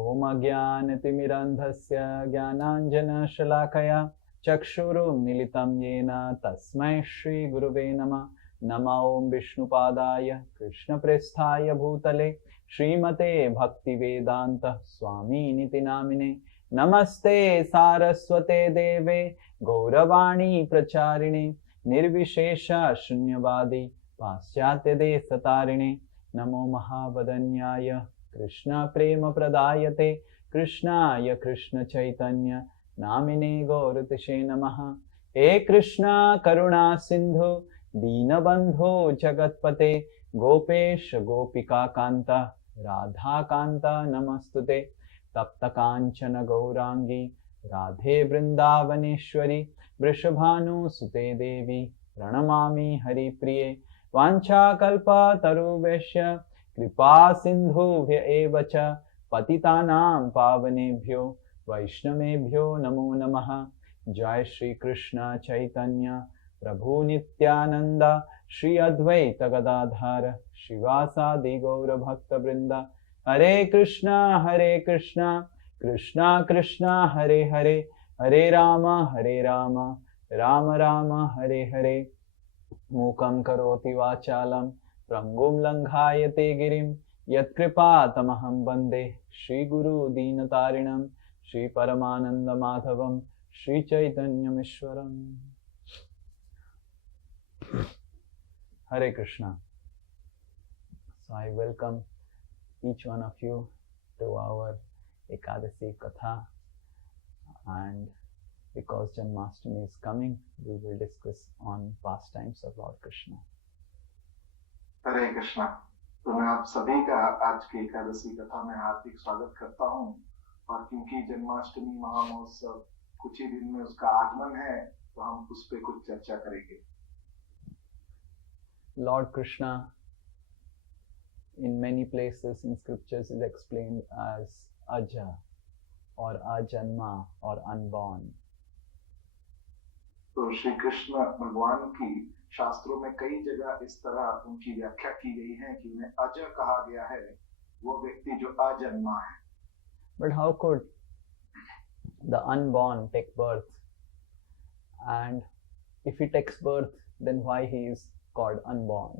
ओम अज्ञानतिमिरान्धस्य ज्ञानाञ्जनशलाकया चक्षुरुन्मीलितं येन तस्मै श्रीगुरुवे नमः। नमो ओं विष्णुपादाय कृष्णप्रेष्ठाय भूतले श्रीमते भक्तिवेदांत स्वामिनिति नामिने। नमस्ते सारस्वते देवे गौरवाणी प्रचारिणे निर्विशेष शून्यवादी पाश्चात्य देशतारिणे। नमो महावदन्याय कृष्ण प्रेम प्रदायते कृष्णाय कृष्ण चैतन्य नामिने गौरतिशे नमः। हे कृष्णा करुणा सिंधु दीनबंधो जगत्पते गोपेश गोपिका कांत राधा कांत नमस्तुते। तप्त कांचन गौरांगी राधे वृंदावनेश्वरी वृषभानुसुते देवी प्रणमामि हरिप्रिये। वाञ्छाकल्पतरुभ्यश्च कृपा सिन्धुभ्य एव च पतितानां पावनेभ्यो वैष्णवेभ्यो नमो नमः। जय श्री कृष्ण चैतन्य प्रभु नित्यानंद श्री अद्वैत गदाधर श्रीवासादि गौर भक्त वृंद। हरे कृष्णा कृष्णा कृष्णा हरे हरे हरे राम राम राम हरे हरे। मूकं करोति वाचालं पंगुं लंघायते गिरिं यत्कृपातमहं वन्दे श्रीगुरु दीनतारिणं श्रीपरमानंद माधवं श्रीचैतन्यमीश्वरम्। Hare Krishna. So I welcome each one of you to our Ekadasi Katha, and because Janmashtami is coming, we will discuss on pastimes of Lord Krishna. हरे कृष्णा। तो मैं आप सभी का आज की एकादशी कथा में हार्दिक स्वागत करता हूँ, और क्योंकि जन्माष्टमी महामहोत्सव कुछ ही दिन में उसका आगमन है, तो हम उस पे कुछ चर्चा करेंगे। Lord Krishna in many places in scriptures is explained as Aja or Ajanma or unborn. तो श्री कृष्ण भगवान की शास्त्रों में कई जगह इस तरह उनकी व्याख्या की गई है कि उन्हें अज कहा गया है, वो व्यक्ति जो अजन्मा है। But how could the unborn take birth? And if he takes birth, then why he is called unborn?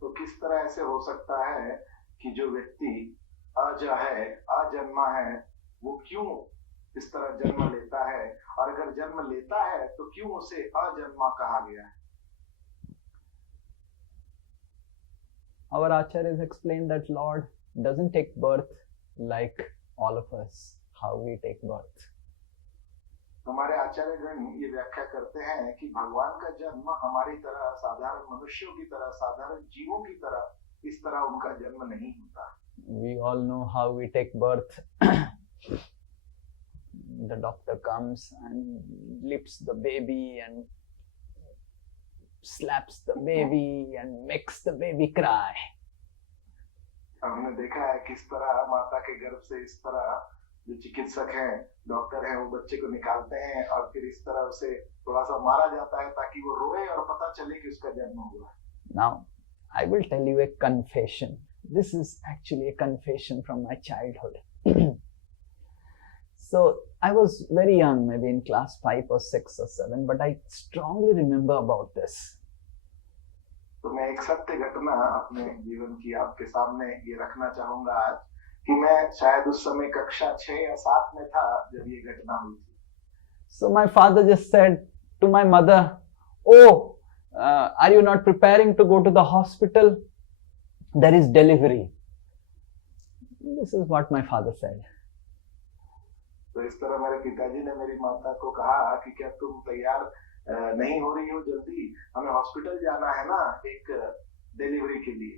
तो किस तरह ऐसे हो सकता है कि जो व्यक्ति अज है, अजन्मा है, वो क्यों इस तरह जन्म लेता है, और अगर जन्म लेता है तो क्यों उसे अजन्मा कहा गया है? Our acharyas explain that Lord doesn't take birth like all of us, how we take birth. हमारे आचार्यगण ये व्याख्या करते हैं कि भगवान का जन्म हमारी तरह साधारण मनुष्यों की तरह, साधारण जीवों की तरह इस तरह उनका जन्म नहीं होता। We all know how we take birth. The doctor comes and lifts the baby and slaps the baby and makes the baby cry. हमने देखा है किस तरह माता के गर्भ से इस तरह जो चिकित्सक हैं, डॉक्टर हैं, वो बच्चे को निकालते हैं और फिर इस तरह उसे थोड़ा सा मारा जाता है ताकि वो रोए और पता चले कि उसका जन्म हुआ है। Now, I will tell you a confession. This is actually a confession from my childhood. So, I was very young, maybe in class 5 or 6 or 7, but I strongly remember about this. तो मैं एक सत्य घटना अपने जीवन की आपके सामने ये रखना चाहूंगा आज, कि मैं शायद उस समय कक्षा 6 या 7 में था जब ये घटना हुई थी। So my father just said to my mother, "Oh, are you not preparing to go to the hospital? There is delivery." This is what my father said. तो इस तरह मेरे पिताजी ने मेरी माता को कहा कि क्या तुम तैयार नहीं हो रही हो, जल्दी हमें हॉस्पिटल जाना है ना, एक डिलीवरी के लिए।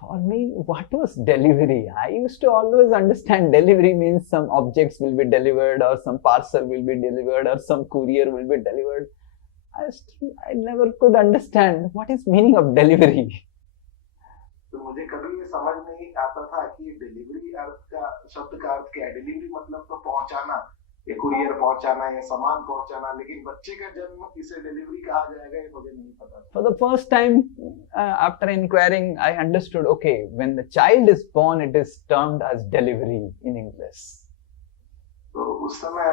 For me, what was delivery? I used to always understand delivery means some objects will be delivered, or some parcel will be delivered, or some courier will be delivered. I never could understand what is meaning of delivery. तो मुझे कभी ये समझ नहीं आता था कि delivery अर्थ का शब्द का अर्थ क्या है। डिलीवरी मतलब तो पहुंचाना, ये कुरियर पहुंचाना, ये सामान पहुंचाना, लेकिन बच्चे का जन्म इसे डिलीवरी कहा जाएगा ये मुझे नहीं पता। For the first time, after inquiring, I understood, okay, when the child is born, it is termed as delivery in English. तो उस समय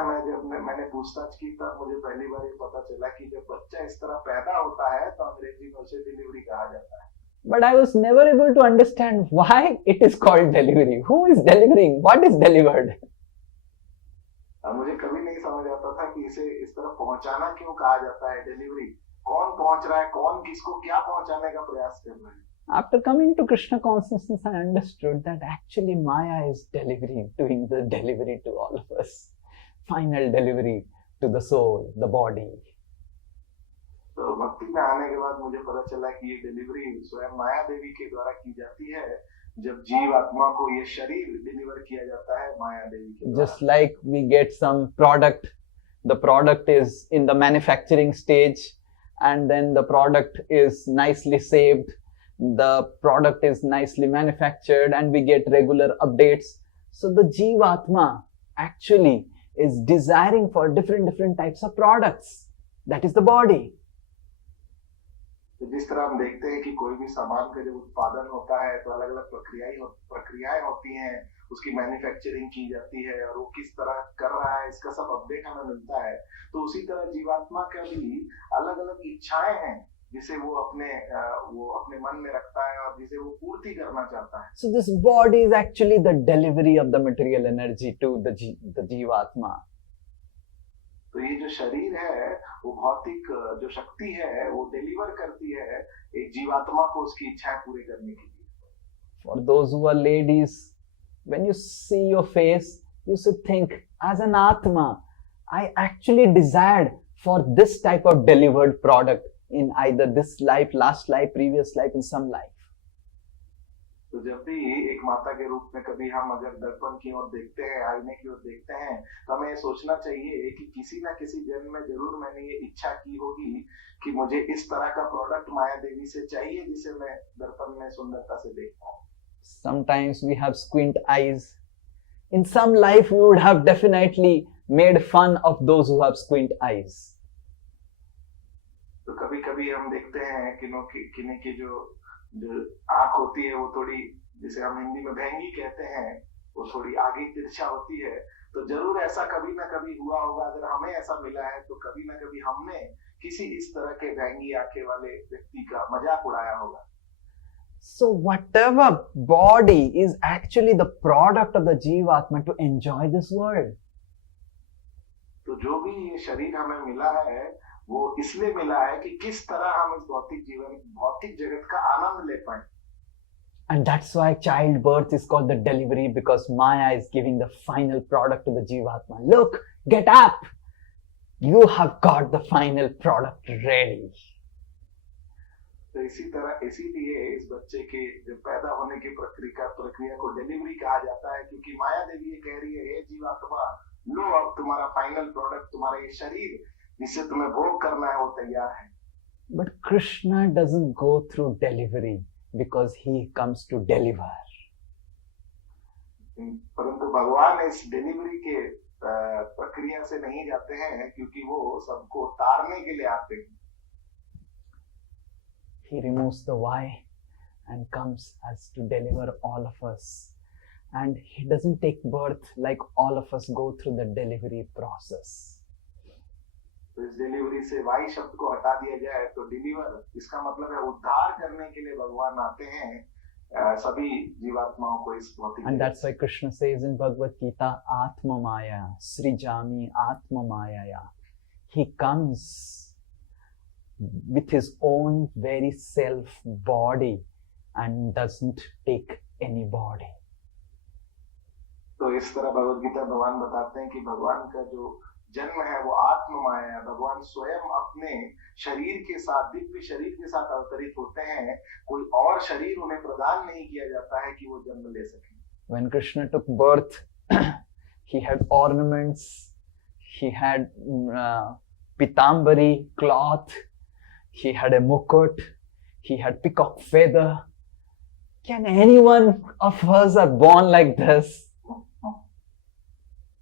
मैंने पूछताछ की तब मुझे पहली बार ये पता चला कि जब बच्चा इस तरह पैदा होता है तो अंग्रेजी में उसे डिलीवरी कहा जाता है. But I was never able to understand why it is called delivery. Who is delivering? What is delivered? मुझे कभी नहीं समझ आता था कि इसे इस तरह पहुंचाना क्यों कहा जाता है डिलीवरी. कौन पहुंच रहा है, कौन किसको क्या पहुंचाने का प्रयास कर रहा है. After coming to Krishna consciousness, I understood that actually Maya is doing the delivery to all of us. Final delivery to the soul, the body. तो भक्ति में आने के बाद मुझे पता चला कि ये डिलीवरी स्वयं माया देवी के द्वारा की जाती है. जब जीव आत्मा को ये शरीर डिलीवर किया जाता है माया देवी के द्वारा. Just like we get some product, the product is in the manufacturing stage, and then the product is nicely saved. The product is nicely manufactured and we get regular updates. So the Jivatma actually is desiring for different types of products. That is the body. तो जिस तरह हम देखते हैं कि कोई भी सामान का जब उत्पादन होता है तो अलग अलग प्रक्रियाएं होती हैं, उसकी मैन्युफैक्चरिंग की जाती है और वो किस तरह कर रहा है इसका सब अपडेट हमें मिलता है. तो उसी तरह जीवात्मा का भी अलग अलग इच्छाएं हैं जिसे वो अपने मन में रखता है और जिसे वो पूर्ति करना चाहता है. So this body is actually the delivery of the material energy to the Jivatma. तो ये जो शरीर है वो भौतिक जो शक्ति है वो डिलीवर करती है एक जीवात्मा को उसकी इच्छाएं पूरी करने के लिए. For those who are ladies, when you see your face, you should think, as an Atma, I actually desired for this type of delivered product in either this life, last life, previous life, in some life. तो जब भी एक माता के रूप में कभी हम अगर दर्पण की ओर देखते हैं, आईने की ओर देखते हैं, तो हमें सोचना चाहिए कि किसी ना किसी जन्म में जरूर मैंने ये इच्छा की होगी कि मुझे इस तरह का प्रोडक्ट माया देवी से चाहिए जिसे मैं दर्पण में सुंदरता से देखता हूँ. Sometimes we have squint eyes. In some life we would have definitely made fun of those who have squint eyes. तो कभी कभी हम देखते हैं किन्हीं की जो आंख होती है वो थोड़ी, जिसे हम हिंदी में भेंगी कहते हैं, वो थोड़ी आगे तिरछा होती है. तो जरूर ऐसा कभी ना कभी हुआ होगा. अगर हमें ऐसा मिला है तो कभी ना कभी हमने किसी इस तरह के भेंगी आंखें वाले व्यक्ति का मजाक उड़ाया होगा. So whatever body is actually the product of the Jivatma to enjoy this world. तो जो भी ये शरीर हमें मिला है वो इसलिए मिला है कि किस तरह हम इस भौतिक जगत का आनंद ले पाए. And that's why childbirth is called the delivery, because Maya is giving the final product to the Jivatma. Look, get up! You have got the final product ready. तो इसीलिए इस बच्चे के जब पैदा होने की प्रक्रिया को डिलीवरी कहा जाता है, क्योंकि माया देवी ये कह रही है, हे जीवात्मा, लो अब तुम्हारा फाइनल प्रोडक्ट, तुम्हारा ये शरीर जिसे तुम्हें भोग करना है वो तैयार है. But Krishna doesn't go through delivery because he comes to deliver. परंतु भगवान इस डिलीवरी के प्रक्रिया से नहीं जाते हैं क्योंकि वो सबको तारने के लिए आते हैं. He removes the why and comes as to deliver all of us. And he doesn't take birth like all of us go through the delivery process. तो इस डिलीवरी से वाई शब्द को हटा दिया जाए तो डिलीवर, इसका मतलब है उद्धार करने के लिए भगवान आते हैं सभी जीवात्माओं को इस भौतिक. And that's why Krishna says in Bhagavad Gita, Atma Maya, Srijami Atma Maya. He comes with his own very self body and doesn't take any body. तो इस तरह भगवद गीता भगवान बताते हैं कि भगवान का जो जन्म है वो आत्म माया है. भगवान स्वयं अपने शरीर के साथ, दिव्य शरीर के साथ अवतरित होते हैं. कोई और शरीर उन्हें प्रदान नहीं किया जाता है कि वो जन्म ले सके. When Krishna took birth, he had ornaments, he had pitambari cloth, he had a mukut, he had peacock feather. Can anyone of us are born like this?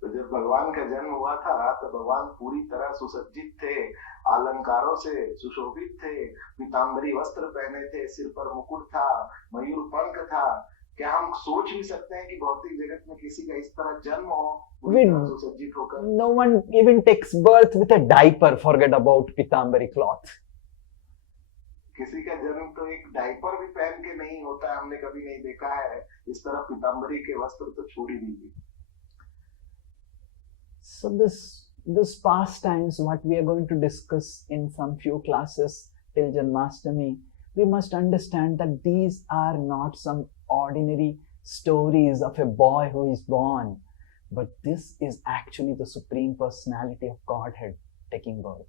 तो जब भगवान का जन्म हुआ था तो भगवान पूरी तरह सुसज्जित थे. अलंकारों से सुशोभित थे, पीतांबरी वस्त्र पहने थे, सिर पर मुकुट था, मयूर पंख था। क्या हम सोच भी सकते हैं कि भौतिक जगत में किसी का इस तरह जन्म हो, पूरी तरह सुसज्जित होकर? No one even takes birth with a diaper. Forget about Pitambari cloth. किसी का जन्म तो एक डायपर भी पहन के नहीं होता है, हमने कभी नहीं देखा है। इस तरह पीतांबरी के वस्त्र तो छोड़ ही दीजिए। So this pastimes, what we are going to discuss in some few classes till Janmashtami, we must understand that these are not some ordinary stories of a boy who is born, but this is actually the Supreme Personality of Godhead taking birth.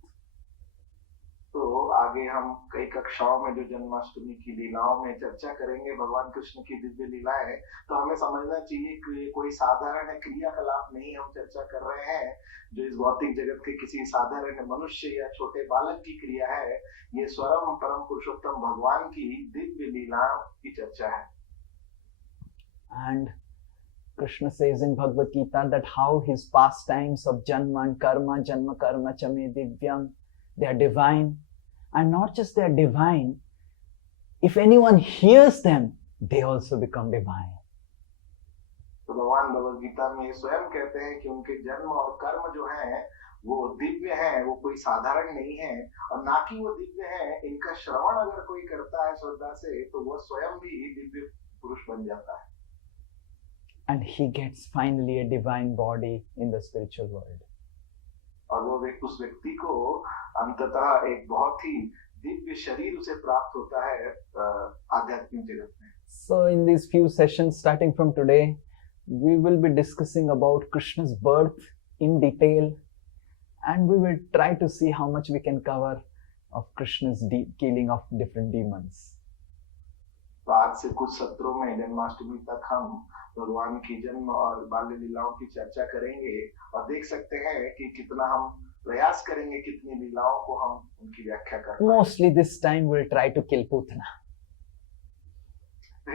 तो आगे हम कई कक्षाओं में जो जन्माष्टमी की लीलाओं में चर्चा करेंगे, भगवान कृष्ण की दिव्य लीलाएं, तो हमें समझना चाहिए कि कोई साधारण क्रियाकलाप नहीं हम चर्चा कर रहे हैं जो इस भौतिक जगत के किसी साधारण मनुष्य या छोटे बालक की क्रिया है। ये स्वयं परम पुरुषोत्तम भगवान की दिव्य लीलाओं की चर्चा है। And Krishna says in Bhagavad Gita that how his pastimes of Janma and Karma, Janma Karma Chame Divyam, they are divine. And not just they are divine, if anyone hears them, they also become divine. तो भगवान भगवद गीता में स्वयं कहते हैं कि उनके जन्म और कर्म जो हैं वो दिव्य हैं, वो कोई साधारण नहीं है, और ना कि वो दिव्य हैं, इनका श्रवण अगर कोई करता है श्रद्धा से तो वो स्वयं भी दिव्य पुरुष बन जाता है। And he gets finally a divine body in the spiritual world. और वो उस व्यक्ति को अंततः एक बहुत ही दिव्य शरीर उसे प्राप्त होता है आध्यात्मिक जगत में। So in these few sessions starting from today, we will be discussing about Krishna's birth in detail, and we will try to see how much we can cover of Krishna's killing of different demons. तो आज से कुछ सत्रों में जन्माष्टमी तक हम भगवान की जन्म और बाल्य लीलाओं की चर्चा करेंगे और देख सकते हैं कि कितना हम प्रयास करेंगे कितनी लीलाओं को हम उनकी व्याख्या कर पाएं। Mostly this time we'll try to kill Putana.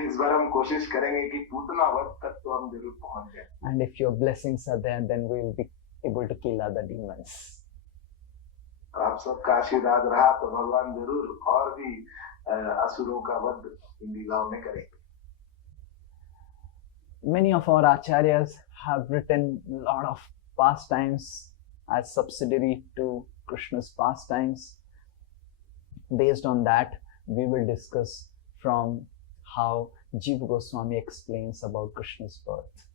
इस बार हम कोशिश करेंगे कि पूतना वध तक तो हम जरूर पहुंच जाएं। And if your blessings are there, then we will be able to kill other demons. आप सबका आशीर्वाद रहा तो भगवान जरूर और भी असुरों का वध इन लीलाओं में करेंगे। Many of our acharyas have written a lot of pastimes as subsidiary to Krishna's pastimes. Based on that, we will discuss from how Jiva Goswami explains about Krishna's birth.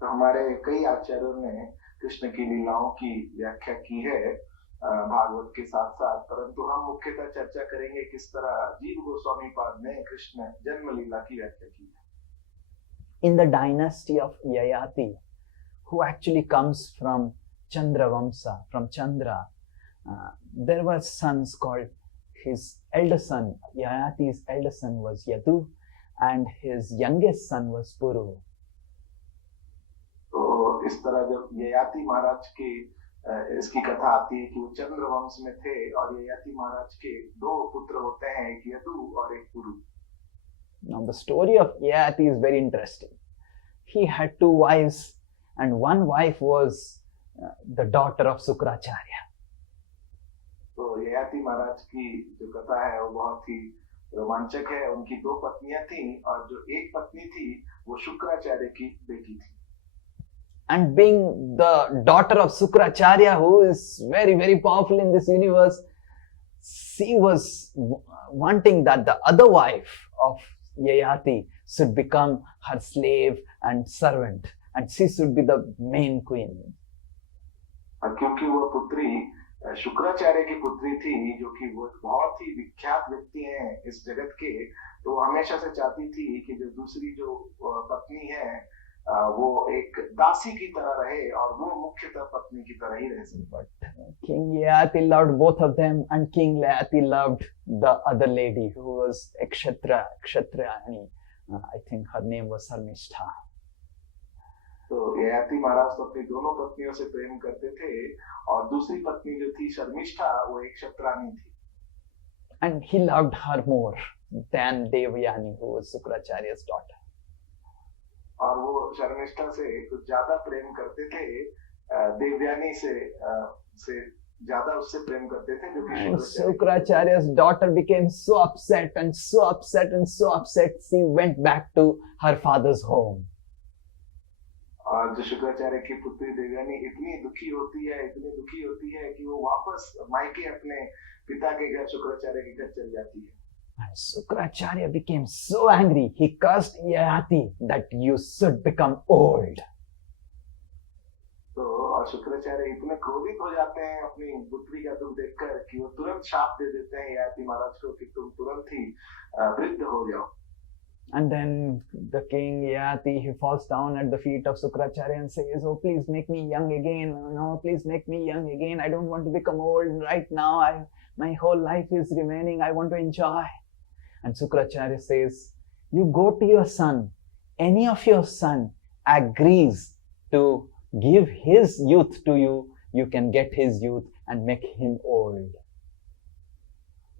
तो हमारे कई आचार्यों ने कृष्ण की लीलाओं की व्याख्या की है भागवत के साथ साथ, परंतु हम मुख्यतः चर्चा करेंगे किस तरह जीव गोस्वामी पाद ने कृष्ण जन्म लीला की व्याख्या की है। In the dynasty of Yayati, who actually comes from Chandra Vamsa, from Chandra, there were sons called, his elder son, Yayati's elder son was Yadu, and his youngest son was Puru. तो इस तरह जब ययाति महाराज के इसकी कथा आती है कि वो चंद्र वंश में थे और ययाति महाराज के दो पुत्र होते हैं, एक यदु और एक पुरु। Now the story of Yayati is very interesting. He had two wives, and one wife was the daughter of Sukracharya. तो ययाति महाराज की जो कथा है वो बहुत ही रोमांचक है। उनकी दो पत्नियां थीं और जो एक पत्नी थी वो शुक्राचार्य की बेटी थी। And being the daughter of Sukracharya, who is very, very powerful in this universe, she was wanting that the other wife of Yayati should become her slave and servant, and she should be the main queen. और क्योंकि वो पुत्री शुक्राचार्य की पुत्री थी, जो कि वो बहुत ही विख्यात व्यक्ति हैं इस जगत के, तो हमेशा से चाहती थी कि जो दूसरी जो पत्नी है वो एक दासी की तरह रहे और वो मुख्यतः पत्नी की तरह ही रह सके। But King Yayati loved both of them, and King Yayati loved the other lady who was a Kshatriyani. I think her name was Sarmishtha. तो ययाति महाराज तो अपनी दोनों पत्नियों से प्रेम करते थे और दूसरी पत्नी जो थी शर्मिष्ठा वो एक क्षत्रानी थी। And he loved her more than Devyani, who was Sukracharya's daughter. और वो शर्मिष्ठा से कुछ ज्यादा प्रेम करते थे देवयानी से ज्यादा उससे प्रेम करते थे, जो कि And Shukracharya Sukracharya's daughter became so upset and so upset and so upset, she went back to her father's home. और जो शुक्राचार्य की पुत्री देवयानी इतनी दुखी होती है कि वो वापस मायके अपने पिता के घर, शुक्राचार्य के घर चल जाती है। And Sukracharya became so angry, he cursed Yayati that you should become old. तो और शुक्राचार्य इतने क्रोधित हो जाते हैं अपनी पुत्री का दुख देखकर कि वो तुरंत शाप दे देते हैं ययाति महाराज को कि तुम तुरंत ही वृद्ध हो जाओ। And then the king Yayati, he falls down at the feet of Sukracharya and says, "Oh, please make me young again. No, please make me young again. I don't want to become old right now. My whole life is remaining. I want to enjoy." And Sukracharya says, "You go to your son. Any of your son agrees to give his youth to you, you can get his youth and make him old."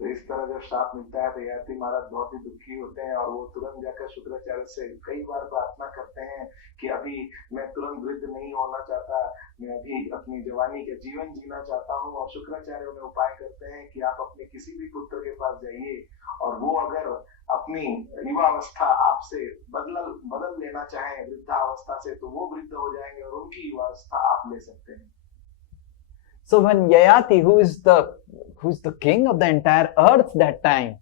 तो इस तरह जब श्राप मिलता है तो ययाति महाराज बहुत ही दुखी होते हैं और वो तुरंत जाकर शुक्राचार्य से कई बार प्रार्थना करते हैं कि अभी मैं तुरंत वृद्ध नहीं होना चाहता, मैं अभी अपनी जवानी का जीवन जीना चाहता हूँ। और शुक्राचार्य उन्हें उपाय करते हैं कि आप अपने किसी भी पुत्र के पास जाइए और वो अगर अपनी युवावस्था आपसे बदल लेना चाहे वृद्धावस्था से, तो वो वृद्ध हो जाएंगे और उनकी युवावस्था आप ले सकते हैं। So when Yayati, who is the king of the entire earth that time,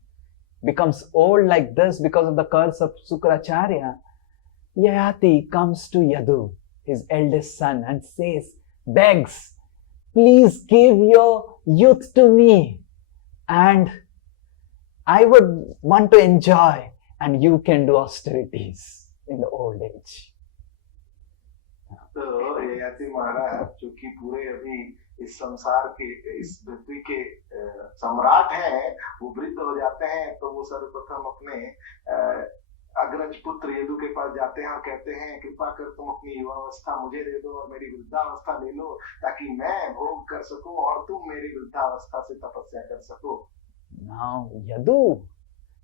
becomes old like this because of the curse of Sukracharya, Yayati comes to Yadu, his eldest son, and begs, "Please give your youth to me, and I would want to enjoy, and you can do austerities in the old age." तो ययाति महाराज जो कि पूरे अभी इस संसार के, इस पृथ्वी के सम्राट हैं, वो वृद्ध हो जाते हैं। तो वो सर्वप्रथम अपने अग्रज पुत्र यदु के पास जाते हैं और कहते हैं, कृपा कर तुम अपनी युवावस्था मुझे दे दो और मेरी वृद्धावस्था ले लो, ताकि मैं भोग कर सकूं और तुम मेरी वृद्धावस्था से तपस्या कर सको। Now Yadu,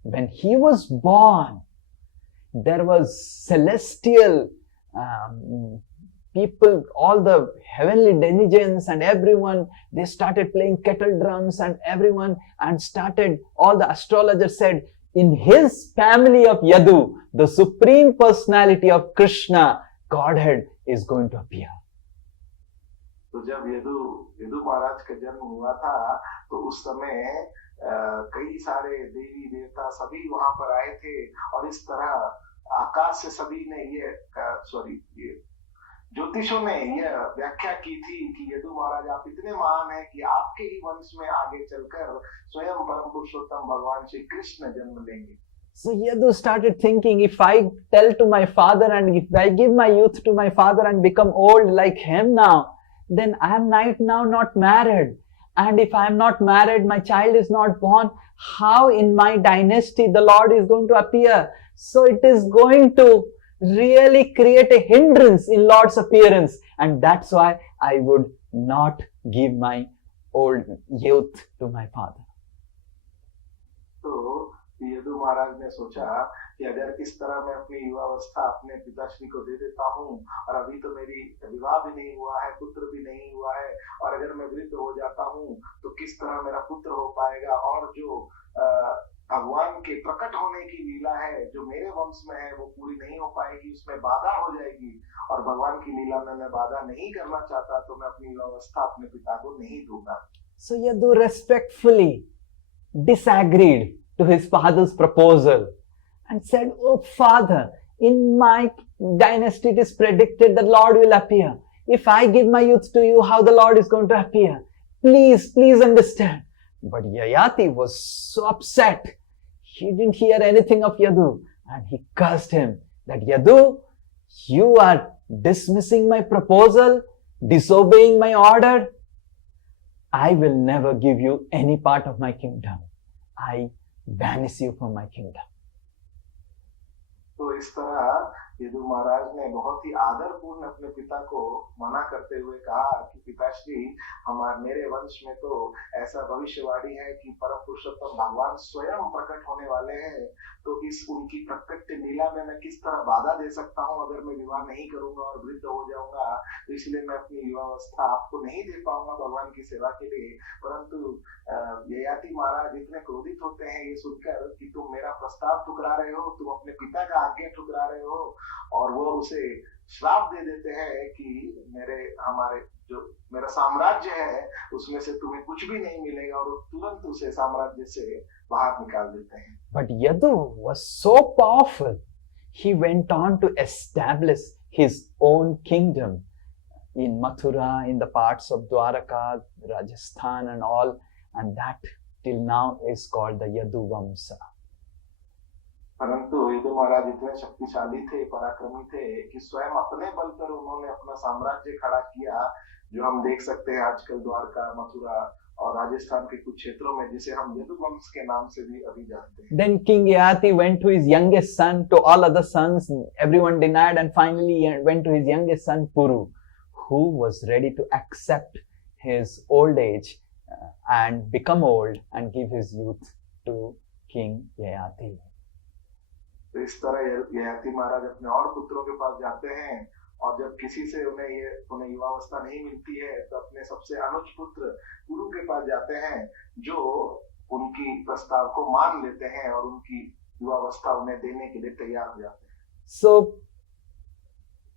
when he was born, there was celestial people, all the heavenly denizens and everyone, they started playing kettle drums and everyone, and all the astrologers said, in his family of Yadu, the supreme personality of Krishna, Godhead, is going to appear. तो जब यदु महाराज का जन्म हुआ था तो उस समय कई सारे देवी देवता सभी वहां पर आए थे और इस तरह आकाश से सभी ने ये ज्योतिषों ने यह व्याख्या की थी कि यदु महाराज आप इतने महान हैं कि आपके ही वंश में आगे चलकर स्वयं परम पुरुषोत्तम भगवान श्री कृष्ण जन्म लेंगे। So Yadu started thinking, if I tell to my father and if I give my youth to my father and become old like him now, then I am right now not married. And if I am not married, my child is not born, how in my dynasty the Lord is going to appear? So it is going to really create a hindrance in Lord's appearance. And that's why I would not give my old youth to my father. So Yadu महाराज ने सोचा कि अगर इस तरह मैं अपनी युवावस्था अपने पिताश्री को दे देता हूँ और अभी तो मेरी विवाह भी नहीं हुआ है, पुत्र भी नहीं हुआ है, और अगर मैं वृद्ध हो जाता हूँ तो किस तरह मेरा पुत्र हो पाएगा, और जो भगवान के प्रकट होने की लीला है जो मेरे वंश में है वो पूरी नहीं हो पाएगी, उसमें बाधा हो जाएगी, और भगवान की लीला में मैं बाधा नहीं करना चाहता, तो मैं अपनी युवावस्था अपने पिता को नहीं दूंगा। So Yadu respectfully disagreed to his father's proposal and said, "Oh father, in my dynasty it is predicted that Lord will appear. If I give my youth to you, how the Lord is going to appear? Please understand." But Yayati was so upset. He didn't hear anything of Yadu and he cursed him that, "Yadu, you are dismissing my proposal, disobeying my order. I will never give you any part of my kingdom. I banish you from my kingdom." तो इस तरह यदु महाराज ने बहुत ही आदरपूर्ण अपने पिता को मना करते हुए कहा कि पिताश्री, मेरे वंश में तो ऐसा भविष्यवाणी है कि परम पुरुषोत्तम भगवान स्वयं प्रकट होने वाले हैं, तो इस उनकी प्रकट लीला में मैं किस तरह बाधा दे सकता हूँ अगर मैं विवाह नहीं करूंगा और वृद्ध हो जाऊंगा, तो इसलिए मैं अपनी युवावस्था आपको नहीं दे पाऊंगा भगवान की सेवा के लिए। परंतु ययाति महाराज इतने क्रोधित होते हैं ये सुनकर कि तुम मेरा प्रस्ताव ठुकरा रहे हो, तुम अपने पिता का आज्ञा ठुकरा रहे हो, और वो उसे श्राप दे देते हैं कि मेरा साम्राज्य है उसमें से तुम्हें कुछ भी नहीं मिलेगा, और तुरंत उसे साम्राज्य से बाहर निकाल देते हैं। But Yadu was so powerful. He went on to establish his own kingdom in Mathura, in the parts of Dwaraka, Rajasthan and all, and that till now is called the Yadu Vamsa. परंतु यदु महाराज इतने शक्तिशाली थे, पराक्रमी थे कि स्वयं अपने बल पर उन्होंने अपना साम्राज्य खड़ा किया, जो हम देख सकते हैं आजकल द्वारका, मथुरा और राजस्थान के कुछ क्षेत्रों में, जिसे हम यदु वंश के नाम से भी अभी जानते हैं। Then King Yayati went to his youngest son. To all other sons, everyone denied, and finally he went to his youngest son Puru, who was ready to accept his old age and become old and give his youth to King Yayati. तो इस तरह ययाति महाराज अपने और पुत्रों के पास जाते हैं, और जब किसी से उन्हें युवावस्था नहीं मिलती है तो अपने सबसे अनुज पुत्र पुरु के पास जाते हैं, जो उनकी प्रस्ताव को मान लेते हैं और उनकी युवावस्था उन्हें देने के लिए तैयार हो जाते हैं। So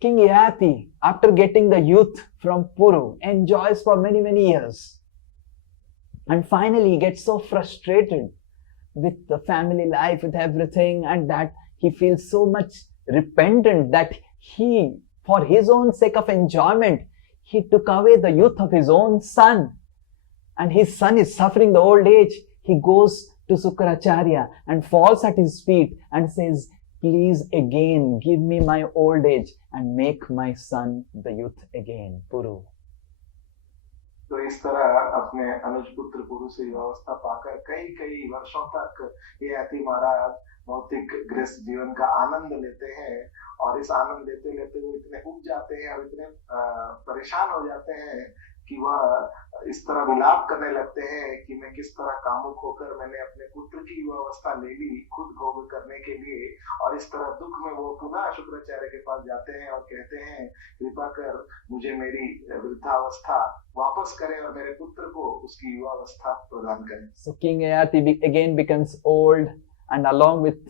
King Yayati, after getting the youth from Puru, enjoys for many years, and finally gets so frustrated with the family life, with everything, and that he feels so much repentant that he, for his own sake of enjoyment, he took away the youth of his own son, and his son is suffering the old age. He goes to Sukracharya and falls at his feet and says, please again give me my old age and make my son the youth again, Puru. तो इस तरह अपने अनुज पुत्र पुरु से युवावस्था पाकर कई वर्षों तक ययाति महाराज भौतिक गृहस्थ जीवन का आनंद लेते हैं, और इस आनंद लेते लेते वो इतने उब जाते हैं और इतने परेशान हो जाते हैं कि वह इस तरह विलाप करने लगते हैं कि मैं किस तरह कामुक होकर मैंने अपने पुत्र की युवावस्था ले ली खुद भोग करने के लिए, और इस तरह दुख में वो पुनः शुक्राचार्य के पास जाते हैं और कहते हैं, कृपा कर मुझे मेरी वृद्धावस्था वापस करें और मेरे पुत्र को उसकी युवावस्था प्रदान करें। So King Yayati again becomes old, and along with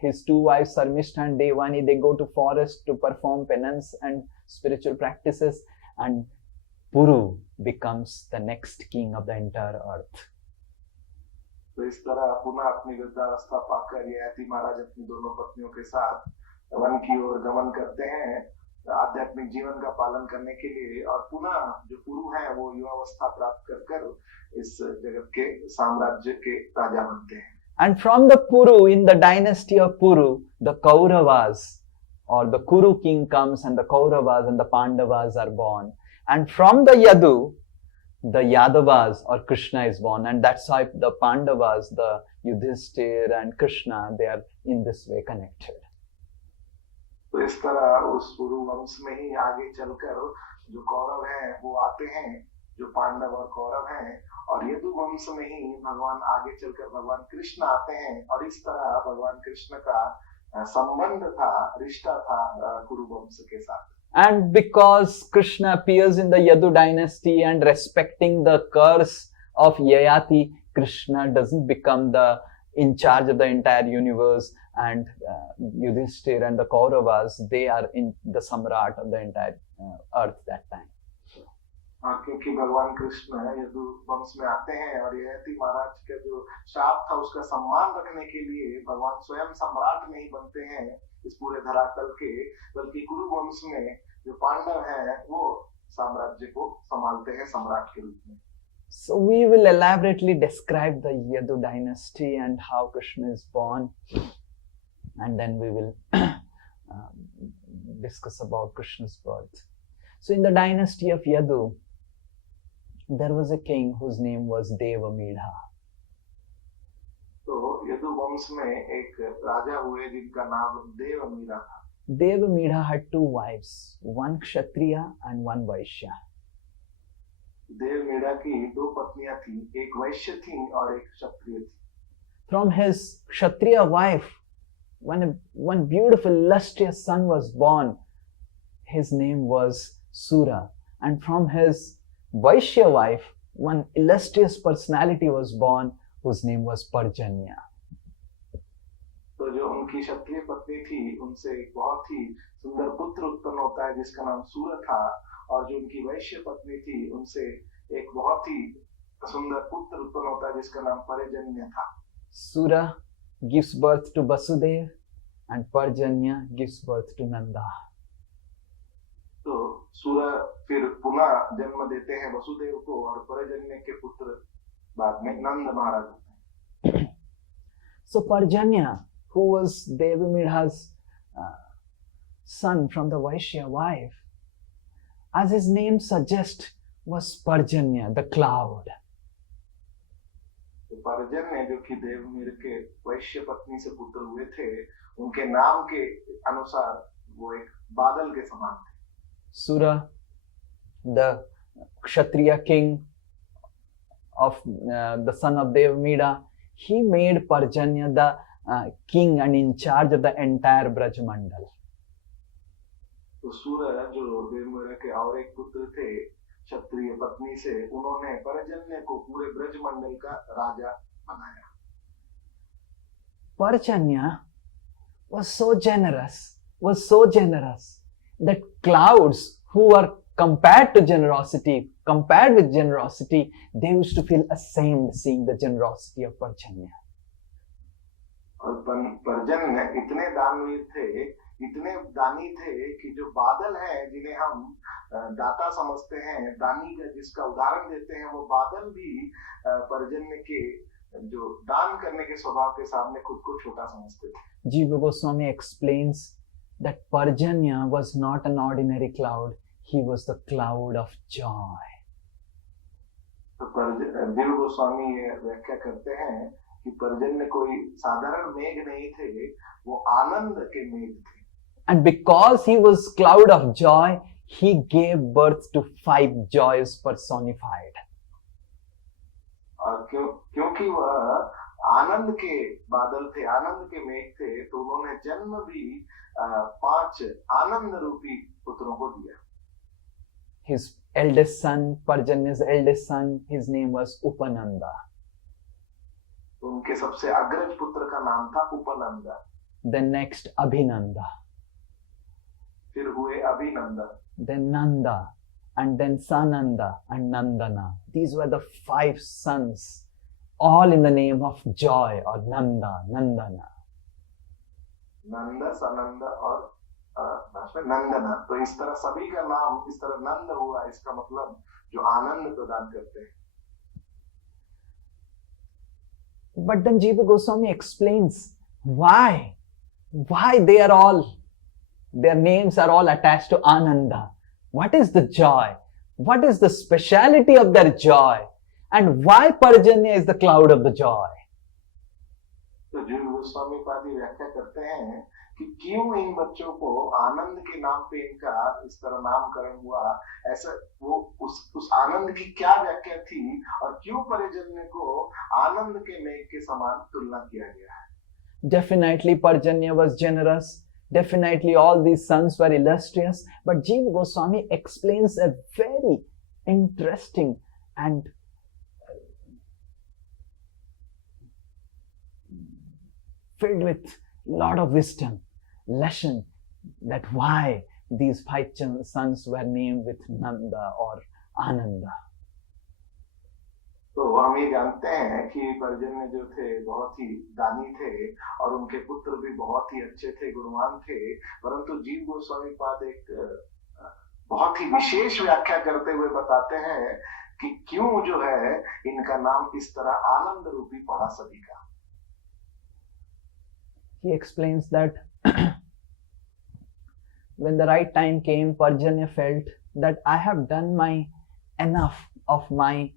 his two wives Sarmishta and Devani, they go to forest to perform penance and spiritual practices, and Puru becomes the next king of the entire earth. तो इस तरह पुनः अपनी वृद्धावस्था पाकर ययाति महाराज अपनी दोनों पत्नियों के साथ वन की ओर गमन करते हैं आध्यात्मिक जीवन का पालन करने के लिए, और पुनः जो पुरु हैं वो युवावस्था प्राप्त कर इस जगत के साम्राज्य के राजा बनते हैं। And from the Puru, in the dynasty of Puru, the Kauravas or the Kuru king comes, and the Kauravas and the Pandavas are born. And from the Yadu, the Yadavas or Krishna is born, and that's why the Pandavas, the Yudhishthir and Krishna, they are in this way connected. तो इस तरह उस पुरु वंश में ही आगे चलकर जो कौरव हैं वो आते हैं, जो पांडव और कौरव हैं, और यदु वंश में ही भगवान आगे चलकर भगवान कृष्ण आते हैं, और इस तरह भगवान कृष्ण का संबंध था, रिश्ता था कुरु वंश के साथ। And because Krishna appears in the Yadu dynasty and respecting the curse of Yayati, Krishna doesn't become in charge of the entire universe, and Yudhishthir and the Kauravas, they are in the samrat of the entire earth that time. क्योंकि भगवान कृष्ण यदु वंश में आते हैं, और ययाति महाराज का जो शाप था उसका सम्मान रखने के लिए भगवान स्वयं सम्राट नहीं बनते हैं इस पूरे धरातल के, बल्कि कुरु वंश में जो पांडव हैं वो साम्राज्य को संभालते हैं सम्राट के रूप में। So we will elaborately describe the Yadu dynasty and how Krishna is born, and then we will discuss about Krishna's birth. So in the dynasty of Yadu, there was a king whose name was Devamidha. तो यदु वंश में एक राजा हुए जिनका नाम देवमीरा था. Devamidha had two wives, one Kshatriya and one Vaishya. देवमीड़ा की दो पत्नियां थी, एक वैश्य थी और एक क्षत्रिय थी. From his Kshatriya wife, one beautiful illustrious son was born. His name was Sura. And from his Vaishya wife, one illustrious personality was born whose name was Parjanya. तो जो उनकी क्षत्रिय पत्नी थी, उनसे एक बहुत ही सुंदर पुत्र उत्पन्न होता है जिसका नाम सूर्य था, और जो उनकी वैश्य पत्नी थी, उनसे एक बहुत ही सुंदर पुत्र उत्पन्न होता है जिसका नाम पर्जन्य था. Sura gives birth to Vasudev and Parjanya gives birth to Nanda. तो सूर्य फिर पुनः जन्म देते हैं वसुदेव को, और पर्जन्य के पुत्र बाद में नंद महाराज होते हैं. So Parjanya, who was Devamidha's son from the Vaishya wife, as his name suggests, was Parjanya, the cloud. तो पर्जन्य जो कि देवमीर के वैश्य पत्नी से पुत्र हुए थे, उनके नाम के अनुसार वो एक बादल के समान थे. Sura, the Kshatriya king of the son of Devamida, he made Parjanya the king and in charge of the entire Braj Mandal. तो सूर्य जो देवमीर के और एक पुत्र थे क्षत्रिय पत्नी से, उन्होंने पर्जन्य को पूरे ब्रज मंडल का राजा बनाया. Parjanya was so generous that clouds who were compared with generosity, they used to feel ashamed seeing the generosity of Parjanya. और पर्जन्य इतने दानवीर थे, इतने दानी थे कि जो बादल हैं जिन्हें हम दाता समझते हैं, दानी का जिसका उदाहरण देते हैं, वो बादल भी पर्जन्य के जो दान करने के स्वभाव के सामने खुद को छोटा समझते थे. Jiva Goswami explains that Parjanya was not an ordinary cloud, he was the cloud of joy. तो जीव गोस्वामी ये व्याख्या करते हैं कि पर्जन्य कोई साधारण मेघ नहीं थे, वो आनंद के मेघ थे. And because he was cloud of joy, he gave birth to 5 joys personified. और क्योंकि वह आनंद के बादल थे, आनंद के मेघ थे, तो उन्होंने जन्म भी 5 आनंद रूपी पुत्रों को दिया. His eldest son, Parjanya's eldest son, his name was Upananda. उनके सबसे अग्रज पुत्र का नाम था उपनंदा. Then next Abhinanda. फिर हुए अभिनंदन. Then Nanda, and then Sananda and Nandana. These were the 5 sons, all in the name of joy, or Nanda, Nandana. नंद, सनंद और नंदना. तो इस तरह सभी का नाम इस तरह नंद हुआ, इसका मतलब जो आनंद प्रदान करते हैं. But then Jiva Goswami explains why their names are all attached to Ananda. What is the joy? What is the speciality of their joy? And why Parjanya is the cloud of the joy? तो जीव गोस्वामी पादी व्याख्या करते हैं कि क्यों इन बच्चों को आनंद के नाम पे इनका इस तरह नामकरण हुआ, ऐसा वो उस आनंद की क्या व्याख्या थी, और क्यों पर्जन्य को आनंद के मेघ के समान तुलना किया गया है. Definitely Parjanya was generous. Definitely all these sons were illustrious. But Jiva Goswami explains a very interesting and filled with lot of wisdom lesson that why these 5 sons were named with Nanda or Ananda. तो हम ये जानते हैं कि पर्जन्य जो थे बहुत ही दानी थे, और उनके पुत्र भी बहुत ही अच्छे थे, गुणवान थे. परंतु जीव गोस्वामी पाद एक बहुत ही विशेष व्याख्या करते हुए बताते हैं कि क्यों जो है इनका नाम इस तरह आनंद रूपी पड़ा सभी का. He explains that when the right time came, Parjanya felt that I have done enough of my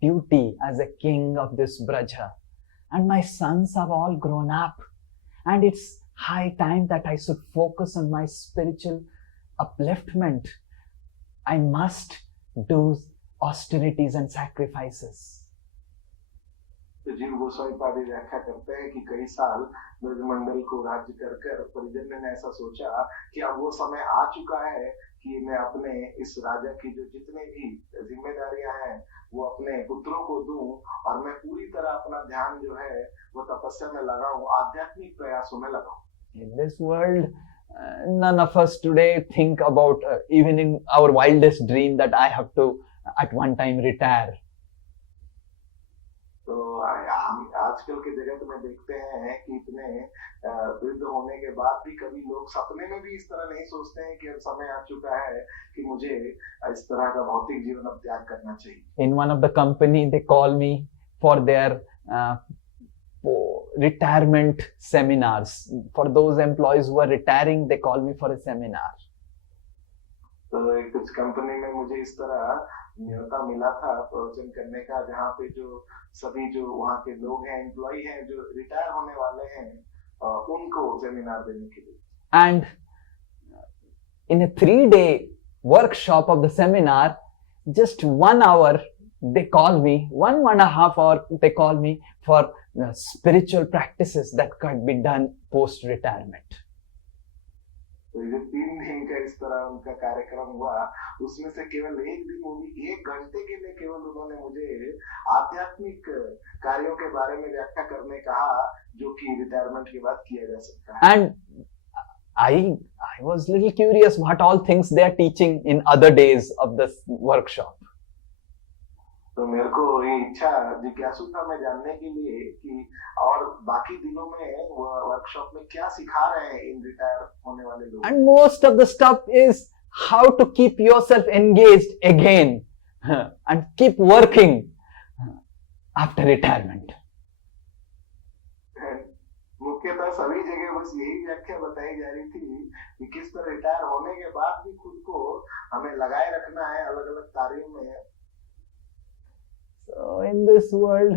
duty as a king of this Braja, and my sons have all grown up, and it's high time that I should focus on my spiritual upliftment. I must do austerities and sacrifices. तो जीव गोस्वामी पादी व्याख्या करते हैं कि कई साल ब्रजमंडल को राज्य कर कर परिजन ने ऐसा सोचा कि अब वो समय आ चुका है कि मैं अपने इस राजा की जो जितने भी जिम्मेदारियां हैं वो अपने पुत्रों को दूं और मैं पूरी तरह अपना ध्यान जो है वो तपस्या में लगाऊं, आध्यात्मिक प्रयासों में लगाऊं. In this world, none of us today think about, even in our wildest dream, that I have to at one time retire. तो आजकल के जगत में देखते हैं कि इतने वृद्ध होने के बाद भी कभी लोग सपने में भी इस तरह नहीं सोचते हैं कि अब समय आ चुका है कि मुझे इस तरह का भौतिक जीवन अब त्याग करना चाहिए. In one of the company, they call me for their retirement seminars. For those employees who are retiring, they call me for a seminar. तो कुछ कंपनी में मुझे इस तरह न्योता मिला था प्रवचन करने का, जहाँ पे जो सभी जो वहाँ के लोग हैं, एम्प्लॉय हैं जो रिटायर होने वाले हैं, उनको सेमिनार देने के लिए. And in a 3-day workshop of the seminar, just 1 hour they call me, 1.5 hour they call me for spiritual practices that could be done post retirement. तो ये 3 दिन का इस तरह उनका कार्यक्रम हुआ, उसमें से केवल 1 दिन, वो भी 1 घंटे के लिए केवल उन्होंने मुझे आध्यात्मिक कार्यों के बारे में व्याख्या करने कहा, जो कि रिटायरमेंट के बाद किया जा सकता है. And I was little curious what all things they are teaching in other days of this workshop. तो मेरे को ये इच्छा जिज्ञासु था मैं जानने के लिए कि और बाकी दिनों में वर्कशॉप में क्या सिखा रहे हैं इन रिटायर होने वाले लोग. And most of the stuff is how to keep yourself engaged again and keep working after retirement. मुख्यतः सभी जगह बस यही व्याख्या बताई जा रही थी कि किस तरह रिटायर होने के बाद भी खुद को हमें लगाए रखना है अलग अलग कार्यों में. So in this world,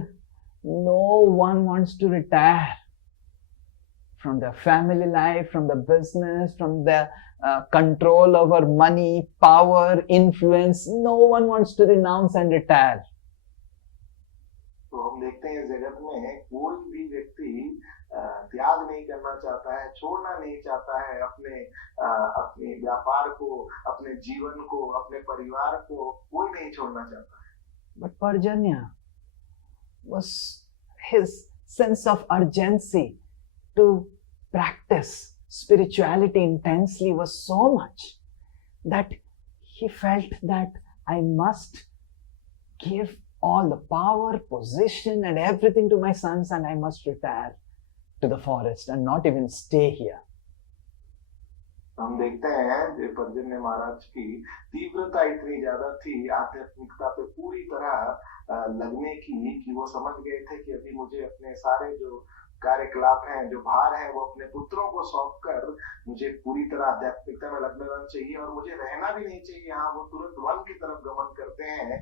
no one wants to retire from their family life, from the business, from the control over money, power, influence. No one wants to renounce and retire. तो हम देखते हैं जगत में कोई भी व्यक्ति त्याग नहीं करना चाहता है, छोड़ना नहीं चाहता है अपने व्यापार को, अपने जीवन को, अपने परिवार को, कोई नहीं छोड़ना चाहता है. But Parjanya was his sense of urgency to practice spirituality intensely was so much that he felt that I must give all the power, position and everything to my sons and I must retire to the forest and not even stay here. हम देखते हैं पर्जन्य महाराज की तीव्रता इतनी ज्यादा थी आध्यात्मिकता पे पूरी तरह लगने की कि वो समझ गए थे कि अभी मुझे अपने सारे जो कार्यकलाप हैं, जो भार हैं, वो अपने पुत्रों को सौंप कर मुझे पूरी तरह आध्यात्मिकता में लगने रहना चाहिए और मुझे रहना भी नहीं चाहिए यहाँ. वो तुरंत वन की तरफ गमन करते हैं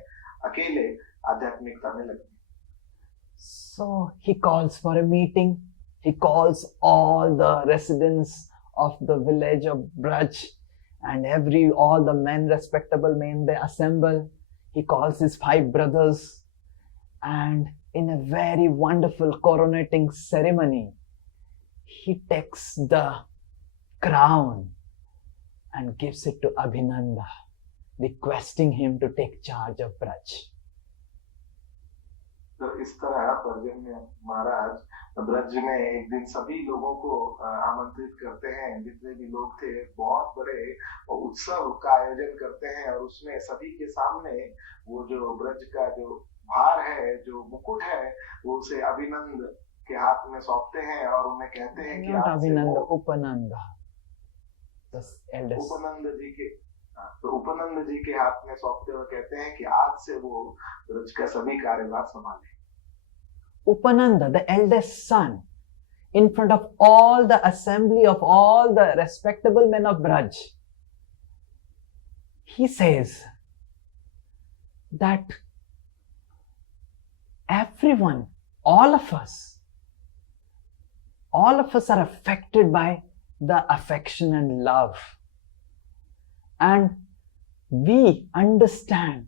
अकेले आध्यात्मिकता में लगने. So he calls for a meeting. He calls all the residents of the village of Braj and all the men, respectable men, they assemble. He calls his 5 brothers and in a very wonderful coronating ceremony, he takes the crown and gives it to Abhinanda, requesting him to take charge of Braj. तो इस तरह पर्जन्य महाराज ब्रज में एक दिन सभी लोगों को आमंत्रित करते हैं, जितने भी लोग थे, बहुत बड़े उत्सव का आयोजन करते हैं और उसमें सभी के सामने वो जो ब्रज का जो भार है, जो मुकुट है, वो उसे अभिनंद के हाथ में सौंपते हैं और उन्हें कहते हैं कि अभिनंद, उपनंद, उपनंद जी के, तो उपनंद जी के हाथ में सौंपते हुए कहते हैं कि आज से वो ब्रज का सभी कार्यभार संभाले. Upananda, the eldest son, in front of all the assembly of all the respectable men of Braj, he says that everyone, all of us, all of us are affected by the affection and love. And we understand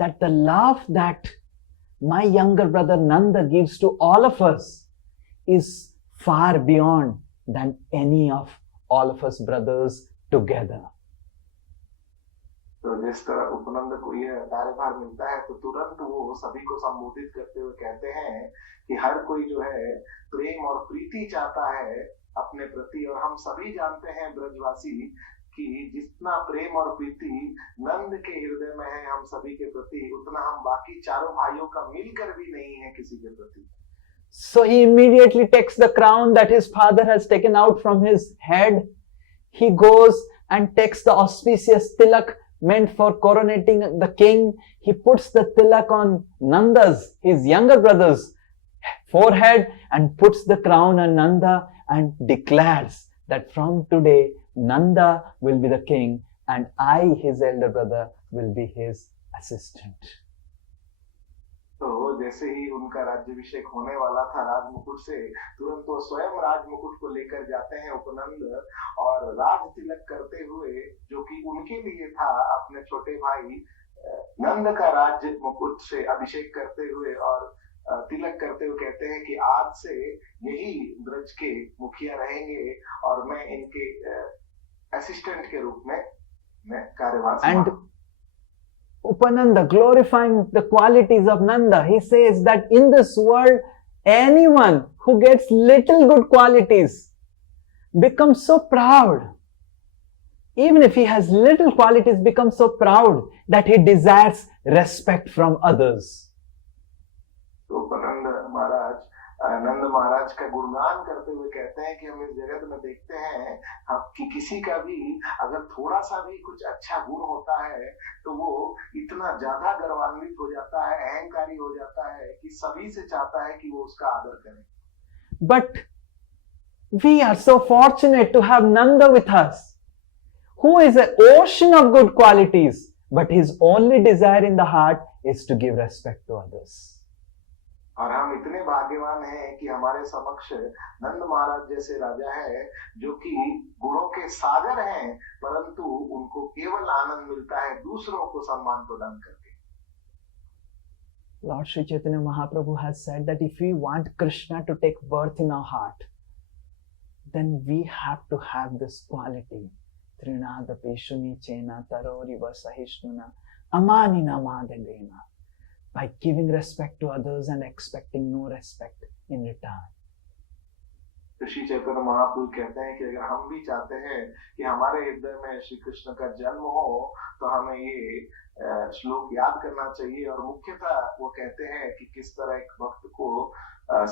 that the love that my younger brother Nanda gives to all of us is far beyond than any of all of us brothers together. तो जिस तरह उपनंद को यह कार्यभार मिलता है तो तुरंत वो सभी को संबोधित करते हुए कहते हैं कि हर कोई जो है प्रेम और प्रीति चाहता है अपने प्रति, और हम सभी जानते हैं ब्रजवासी कि जितना प्रेम और प्रीति नंद के हृदय में है हम सभी के प्रति, उतना हम बाकी चारों भाइयों का मिलकर भी नहीं है किसी के प्रति. So he immediately takes the crown that his father has taken out from his head. He goes and takes the auspicious tilak meant for coronating the king. He puts the tilak on Nanda's, his younger brother's forehead, and puts the crown on Nanda and declares that from today Nanda will be the king and I, his elder brother, will be his assistant. तो जैसे ही उनका राज्याभिषेक होने वाला था राजमुकुट से, तुरंत वो स्वयं राजमुकुट को लेकर जाते हैं उपनंद, और राज तिलक करते हुए, जो कि उनके लिए था, अपने छोटे भाई नंद का राज मुकुट से अभिषेक करते हुए और तिलक करते हुए कहते हैं कि आज से यही ब्रज के मुखिया रहेंगे और मैं इनके असिस्टेंट के रूप में मैं कार्यभार संभालूंगा. Upananda, glorifying the qualities of Nanda, he says that in this world, anyone who gets little good qualities becomes so proud. Even if he has little qualities, becomes so proud that he desires respect from others. नंद महाराज का गुणगान करते हुए कहते हैं कि हम इस जगत में देखते हैं कि किसी का भी अगर थोड़ा सा भी कुछ अच्छा गुण होता है तो वो इतना ज्यादा गर्वान्वित हो जाता है, अहंकारी हो जाता है कि सभी से चाहता है कि वो उसका आदर करें. But we are so fortunate to have Nanda with us, who is an ocean of good qualities, but his only desire in the heart is to give respect to others. और हम इतने भाग्यवान हैं कि हमारे समक्ष नंद महाराज जैसे राजा है जो कि गुणों के सागर हैं, परंतु उनको केवल आनंद मिलता है दूसरों को सम्मान प्रदान करके. Lord Sri Chaitanya Mahaprabhu has said that if we want Krishna to take birth in our heart, then we have to have this quality. Trinada Peshuni Chena Taroriva Sahishnuna Amanina Madendena. By giving respect to others and expecting no respect in return. Shri Chaitanya Mahaprabhu कहते हैं कि अगर हम भी चाहते हैं कि हमारे हृदय में श्री कृष्ण का जन्म हो तो हमें ये श्लोक याद करना चाहिए, और मुख्यतः वो कहते हैं कि किस तरह एक भक्त को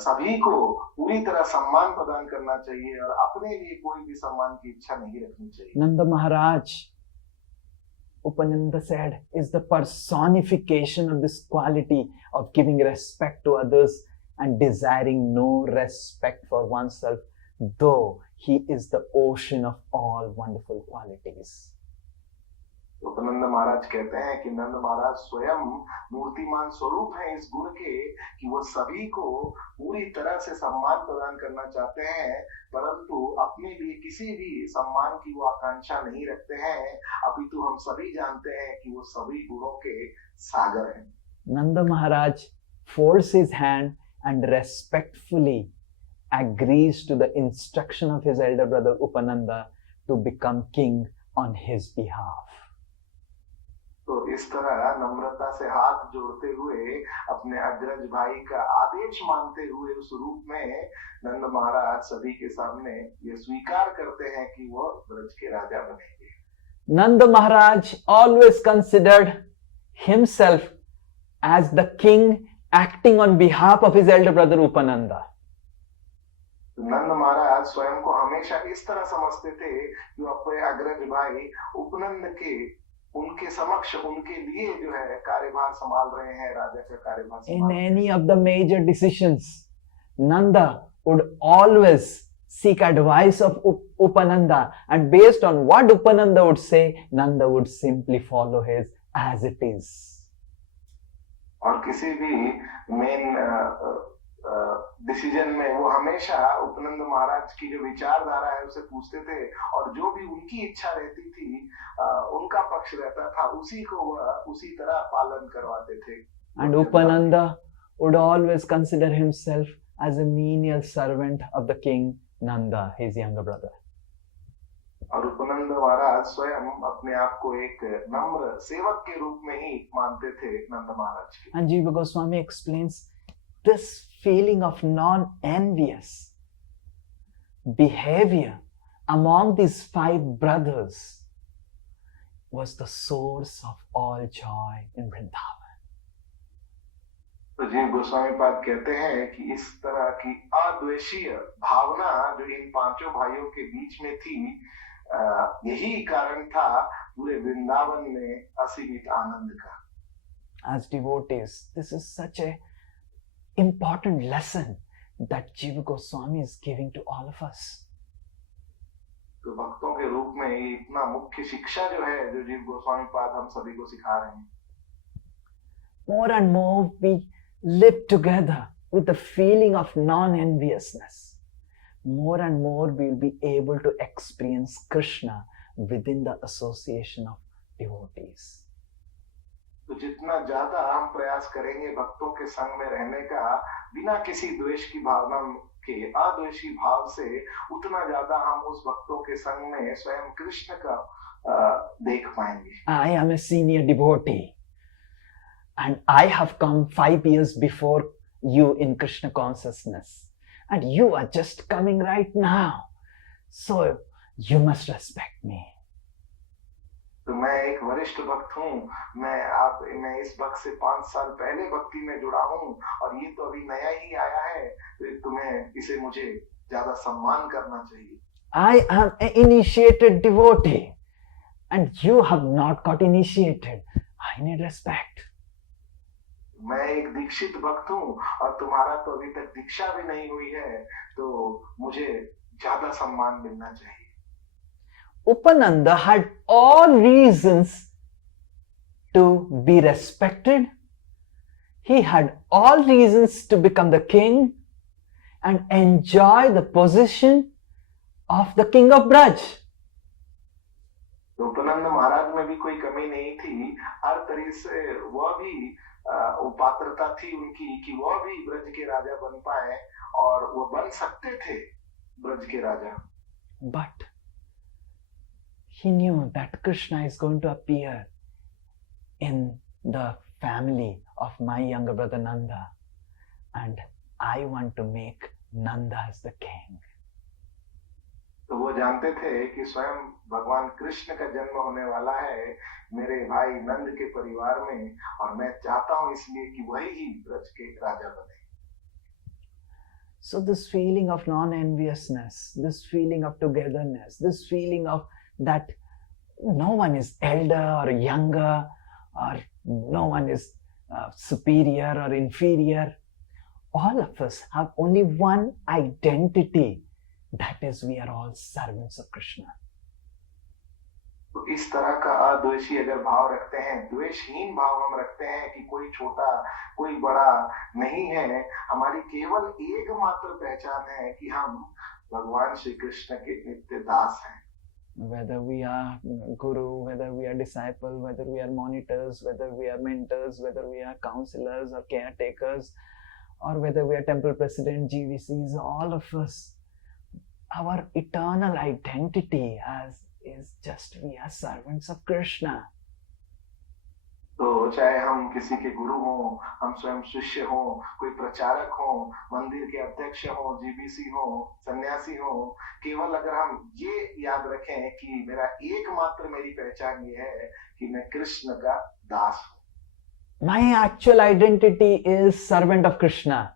सभी को पूरी तरह सम्मान प्रदान करना चाहिए और अपने लिए कोई भी सम्मान की इच्छा नहीं रखनी चाहिए. Nanda Maharaj, Upananda said, is the personification of this quality of giving respect to others and desiring no respect for oneself, though he is the ocean of all wonderful qualities. Upanand महाराज कहते हैं कि नंद महाराज स्वयं मूर्तिमान स्वरूप है इस गुण के कि वो सभी को पूरी तरह से सम्मान प्रदान करना चाहते हैं, परंतु अपने लिए किसी भी सम्मान की वो आकांक्षा नहीं रखते हैं, अपितु हम सभी जानते हैं कि वो सभी गुणों के सागर हैं. Nanda Maharaj folds his hand and respectfully agrees to the instruction of his elder brother Upananda to become king on his behalf. तो इस तरह नम्रता से हाथ जोड़ते हुए अपने अग्रज भाई का आदेश मानते हुए उस रूप में नंद महाराज सभी के सामने ये स्वीकार करते हैं कि वो ब्रज के राजा बनेंगे. Nanda Maharaj always considered himself as the king acting on behalf of his elder brother Upananda. नंद महाराज स्वयं को हमेशा इस तरह समझते थे कि वो अपने अग्रज भाई उपनंद के उनके समक्ष उनके लिए जो है कार्यभार संभाल रहे हैं, राजा का कार्यभार. In any of the major decisions, Nanda would always seek advice of Upananda, and based on what Upananda would say, Nanda would simply follow his as it is. और किसी भी मेन डिसीजन में वो हमेशा उपनंद महाराज की जो विचारधारा है उसे पूछते थे, और जो भी उनकी इच्छा रहती थी, उनका पक्ष रहता था, उसी को वह उसी तरह पालन करवाते थे. And Upananda would always consider himself as a menial servant of the king Nanda, his younger brother. और उपनंद महाराज स्वयं अपने आप को एक नम्र सेवक के रूप में ही मानते थे नंद महाराज के. And Jiva Goswami explains this feeling of non-envious behavior among these 5 brothers was the source of all joy in Vrindavan. तो जीव गोस्वामी पाद कहते हैं कि इस तरह की अद्वेषीय भावना जो इन 5 भाइयों के बीच में थी, यही कारण था पूरे वृंदावन में असीमित आनंद का. As devotees, this is such a important lesson that Jiva Goswami is giving to all of us. तो भक्तों के रूप में ये इतना मुख्य शिक्षा जो है जो जीव गोस्वामी पाद हम सभी को सिखा रहे हैं. More and more we live together with the feeling of non-enviousness. More and more we will be able to experience Krishna within the association of devotees. तो जितना ज्यादा हम प्रयास करेंगे भक्तों के संग में रहने का बिना किसी द्वेष की भावना के, अद्वेषी भाव से, उतना ज्यादा हम उस भक्तों के संग में स्वयं कृष्ण का देख पाएंगे. I am a senior devotee and I have come 5 years before you in Krishna consciousness and you are just coming right now, so you must respect me. तो मैं एक वरिष्ठ भक्त हूँ, मैं इस भक्त से 5 साल पहले भक्ति में जुड़ा हूँ और ये तो अभी नया ही आया है, तो तुम्हें इसे मुझे ज्यादा सम्मान करना चाहिए. I am an initiated devotee and you have not got initiated. I need respect. मैं एक दीक्षित भक्त हूँ और तुम्हारा तो अभी तक दीक्षा भी नहीं हुई है, तो मुझे ज्यादा सम्मान मिलना चाहिए. Upananda had all reasons to be respected. He had all reasons to become the king and enjoy the position of the king of Braj. Upanand महाराज में भी कोई कमी नहीं थी. हर तरह से वह भी पात्रता थी उनकी कि वह भी ब्रज के राजा बन पाए और वो बन सकते थे ब्रज के राजा. But he knew that Krishna is going to appear in the family of my younger brother Nanda and I want to make Nanda as the king. तो वो जानते थे कि स्वयं भगवान कृष्ण का जन्म होने वाला है मेरे भाई नंद के परिवार में, और मैं चाहता हूँ इसलिए कि वही ही ब्रज के राजा बने. So this feeling of non-enviousness, this feeling of togetherness, this feeling of that no one is elder or younger or no one is superior or inferior, all of us have only one identity, that is we are all servants of Krishna. तो इस तरह का अद्वेषी अगर भाव रखते हैं, द्वेषहीन भाव हम रखते हैं कि कोई छोटा कोई बड़ा नहीं है, हमारी केवल एकमात्र पहचान है कि हम भगवान श्री कृष्ण के नित्य दास हैं. Whether we are guru, whether we are disciple, whether we are monitors, whether we are mentors, whether we are counselors or caretakers, or whether we are temple president, GVCs, all of us, our eternal identity is just we are servants of Krishna. तो चाहे हम किसी के गुरु हों, हम स्वयं शिष्य हों, कोई प्रचारक हों, मंदिर के अध्यक्ष हों, जीबीसी हों, सन्यासी हों, केवल अगर हम ये याद रखें कि मेरा एकमात्र मेरी पहचान ये है कि मैं कृष्ण का दास हूं. My actual identity is servant of Krishna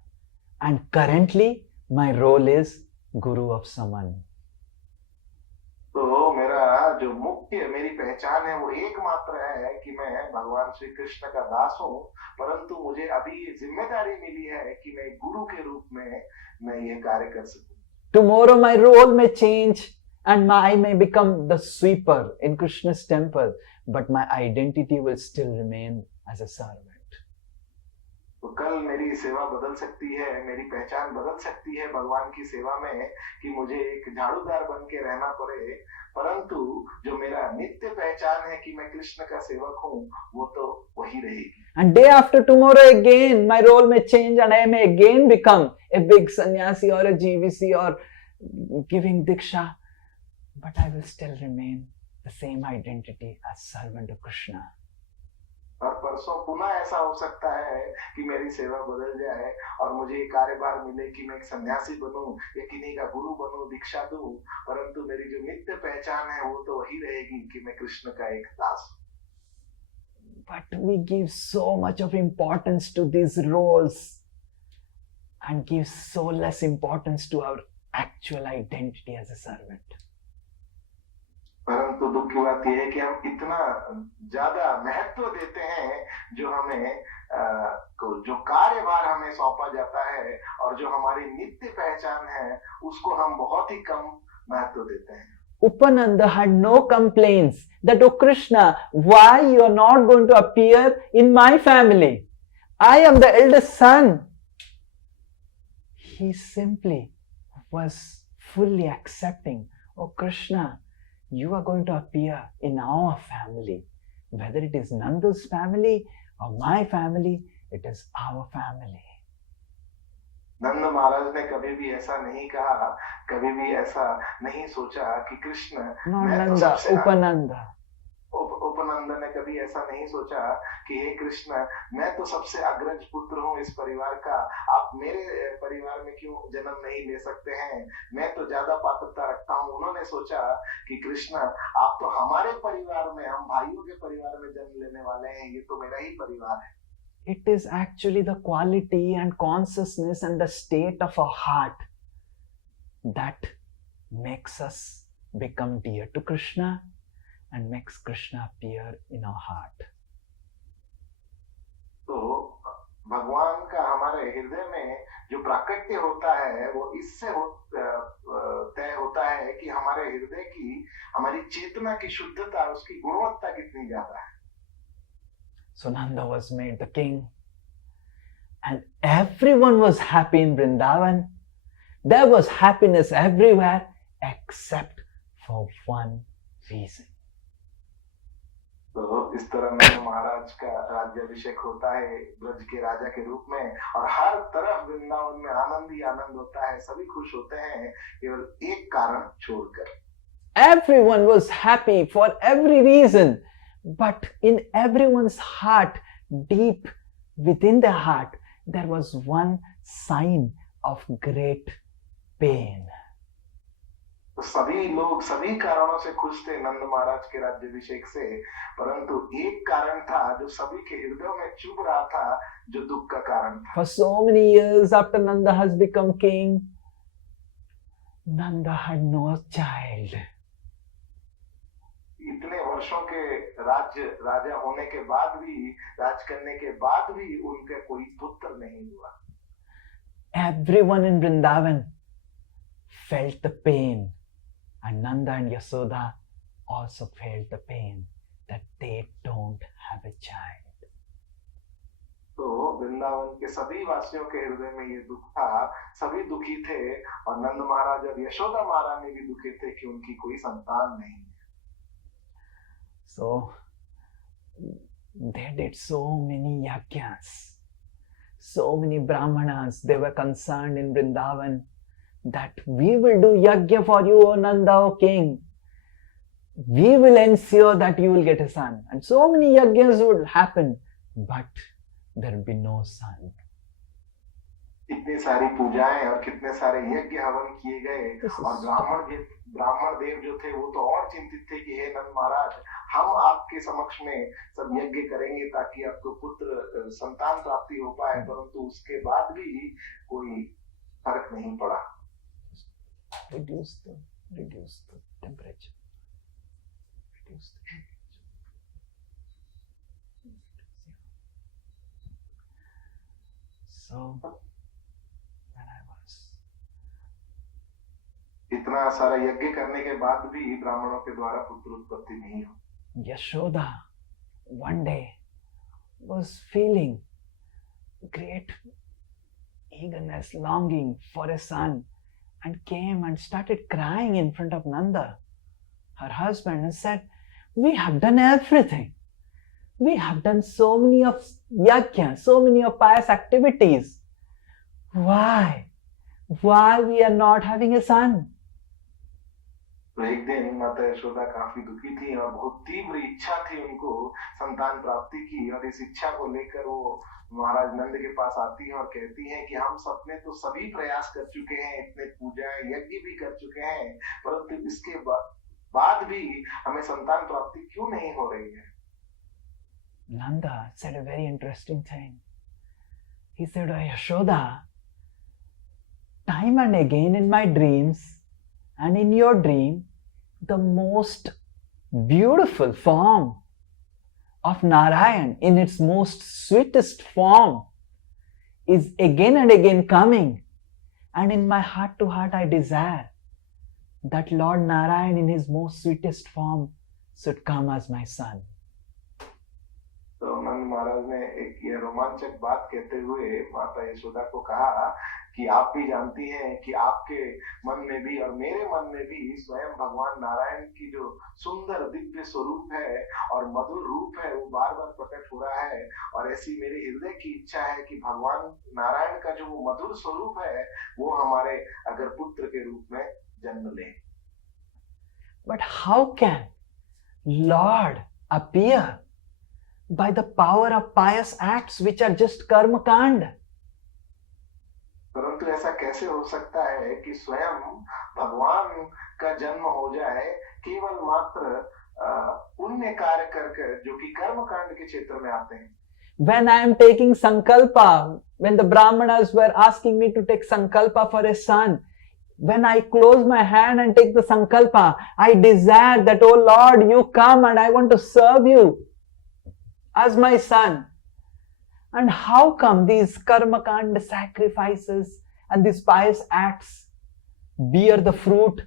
and currently my role is guru of someone. तो मेरा जो मुख्य मेरी पहचान है वो एकमात्र है कि मैं भगवान श्री कृष्ण का दास हूँ, परंतु मुझे अभी ये जिम्मेदारी मिली है कि मैं गुरु के रूप में मैं ये कार्य कर सकूं. Tomorrow my role may change and I may become the sweeper in Krishna's temple, but my identity will still remain as a servant. तो कल मेरी सेवा बदल सकती है, मेरी पहचान बदल सकती है भगवान की सेवा में, कि मुझे एक झाड़ूदार बन के रहना पड़े, परंतु जो मेरा नित्य पहचान है कि मैं कृष्ण का सेवक हूँ, वो तो वही रहेगी। And day after tomorrow again, my role may change and I may again become a big sannyasi or a GVC or giving diksha, but I will still remain the same identity as servant of Krishna. और परसों पुनः ऐसा हो सकता है कि मेरी सेवा बदल जाए और मुझे ये कार्यभार मिले कि मैं एक सन्यासी बनूं या किन्हीं का गुरु बनूं, दीक्षा दूं, परंतु मेरी जो नित्य पहचान है वो तो वही रहेगी कि मैं कृष्ण का एक दास हूं। But we give so much of importance to these roles and give so less importance to our actual identity as a servant. परंतु दुख की बात यह है कि हम इतना ज्यादा महत्व देते हैं जो हमें जो कार्यभार हमें सौंपा जाता है और जो हमारी नित्य पहचान है उसको हम बहुत ही कम महत्व देते हैं। Upananda had no complaints that, oh Krishna, why you are not going to appear in my family? I am the eldest son. He simply was fully accepting, oh Krishna, you are going to appear in our family. Whether it is Nanda's family or my family, it is our family. नंद महाराज ने कभी भी ऐसा नहीं कहा, कभी भी ऐसा नहीं सोचा कि कृष्ण Nanda, Upananda. उपनंद ने कभी ऐसा नहीं सोचा कि हे कृष्ण, मैं तो सबसे अग्रज पुत्र हूँ इस परिवार का, आप मेरे परिवार में क्यों जन्म नहीं ले सकते हैं, मैं तो ज्यादा पात्रता रखता हूँ। उन्होंने सोचा कि कृष्ण, आप तो हमारे परिवार में, हम भाइयों के परिवार में जन्म लेने वाले हैं, ये तो मेरा ही परिवार है। It is actually the quality and consciousness and the state of our heart that makes us become dear to Krishna and makes Krishna appear in our heart. तो भगवान का हमारे हृदय में जो प्राकट्य होता है वो इससे तय होता है कि हमारे हृदय की, हमारी चेतना की शुद्धता, उसकी गुणवत्ता कितनी ज्यादा है। So Nanda was made the king and everyone was happy in Vrindavan. There was happiness everywhere except for one reason. तो इस तरह नंद महाराज का राज्याभिषेक होता है ब्रज के राजा के रूप में और हर तरफ वृंदावन में आनंद ही आनंद होता है, सभी खुश होते हैं केवल एक कारण छोड़कर। Everyone was happy for every reason, but in everyone's heart, deep within their heart, there was one sign of great pain. तो सभी लोग सभी कारणों से खुश थे नंद महाराज के राज्याभिषेक से, परंतु एक कारण था जो सभी के हृदयों में चुभ रहा था, जो दुख का कारण था। For so many years after Nanda has become king, Nanda had no child. इतने वर्षों के राजा होने के बाद भी, राज करने के बाद भी उनका कोई पुत्र नहीं हुआ। Everyone in Vrindavan felt the pain, and Nanda and Yasoda also felt the pain that they don't have a child. तो वृंदावन के सभी वासियों के हृदय में ये दुख था, सभी दुखी थे और नंद महाराज और यशोदा महारानी भी दुखी थे कि उनकी कोई संतान नहीं। So they did so many yajnas, so many brahmanas. They were concerned in Vrindavan that we will do yajna for you, O Nanda, O king. We will ensure that you will get a son. And so many yajnas would happen, but there will be no son. इतनी सारी पूजाएं और कितने सारे यज्ञ हवन किए गए और ब्राह्मण देव जो थे वो तो और चिंतित थे कि हे नंद महाराज, हम आपके समक्ष में सब यज्ञ करेंगे ताकि आपको पुत्र संतान प्राप्ति हो पाए, परंतु उसके बाद भी कोई फर्क नहीं पड़ा। Reduce the temperature. Reduce the temperature. So when I was इतना सारा यज्ञ करने के बाद भी ब्राह्मणों के द्वारा पुत्र उत्पत्ति नहीं हुई। Yashoda one day was feeling great eagerness, longing for a son, and came and started crying in front of Nanda, her husband, and said, "We have done everything. We have done so many of yajna, so many of pious activities. Why? Why we are not having a son?" तो एक दिन माता यशोदा काफी दुखी थी और बहुत तीव्र इच्छा थी उनको संतान प्राप्ति की, और इस इच्छा को लेकर वो महाराज नंद के पास आती है और कहती है कि हम सबने तो सभी प्रयास कर चुके हैं, इतने पूजा यज्ञ भी कर चुके हैं, परंतु इसके बाद भी हमें संतान प्राप्ति क्यों नहीं हो रही है? Nanda said a very interesting thing. He said, "Oh Yashoda, time and again in my dreams and in your dream, the most beautiful form of Narayan in its most sweetest form is again and again coming, and in my heart to heart I desire that Lord Narayan in his most sweetest form should come as my son." तो नंद महाराज ने एक ये रोमांचक बात कहते हुए माता यशोदा को कहा कि आप भी जानती हैं कि आपके मन में भी और मेरे मन में भी स्वयं भगवान नारायण की जो सुंदर दिव्य स्वरूप है और मधुर रूप है वो बार बार प्रकट हो रहा है, और ऐसी मेरे हृदय की इच्छा है कि भगवान नारायण का जो वो मधुर स्वरूप है वो हमारे अगर पुत्र के रूप में जन्म ले। But how can Lord appear by the power of pious acts which are just karma kand? परंतु ऐसा कैसे हो सकता है कि स्वयं भगवान का जन्म हो जाए केवल मात्र पुण्य कार्य कर जो कि कर्म कांड के क्षेत्र में आते हैं? When I am taking sankalpa, when the brahmanas were asking me to take sankalpa for a son, when I close my hand and take the sankalpa, I desire that, "Oh Lord, you come and I want to serve you as my son." And how come these karmakanda sacrifices and these pious acts bear the fruit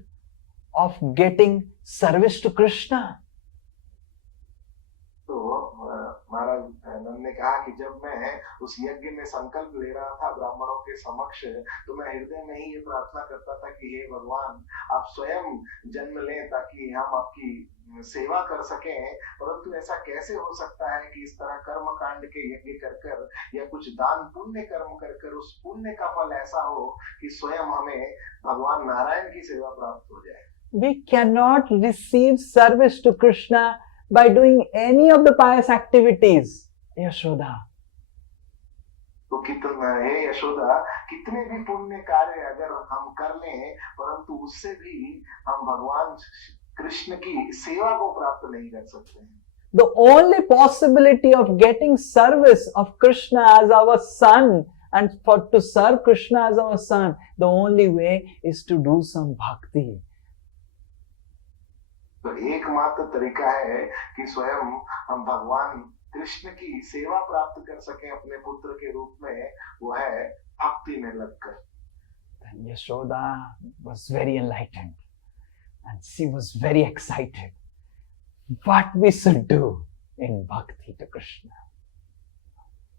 of getting service to Krishna? तो महाराज नंद ने कहा कि जब मैं उस यज्ञ में संकल्प ले रहा था ब्राह्मणों के समक्ष, तो मैं हृदय में ही ये प्रार्थना करता था कि हे भगवान, आप स्वयं जन्म लें ताकि हम आपकी सेवा कर सकें। परंतु ऐसा कैसे हो सकता है कि इस तरह कर्म कांड के यज्ञ कर या कुछ दान पुण्य कर्म कर उस पुण्य का फल ऐसा हो कि स्वयं हमें भगवान नारायण की सेवा प्राप्त हो जाए? We cannot receive service to Krishna by doing any of the pious activities, Yashoda. तो कितना है यशोदा, कितने भी पुण्य कार्य अगर हम कर लें, परंतु उससे भी हम भगवान कृष्ण की सेवा को प्राप्त नहीं कर सकते हैं। The only possibility of getting service of Krishna as our son and for to serve Krishna as our son, the only way is to do some bhakti. तो एकमात्र तरीका है कि स्वयं हम भगवान कृष्ण की सेवा प्राप्त कर सकें अपने पुत्र के रूप में, वो है भक्ति में लगकर। Then Yashoda was very enlightened and she was very excited what we should do in bhakti to Krishna.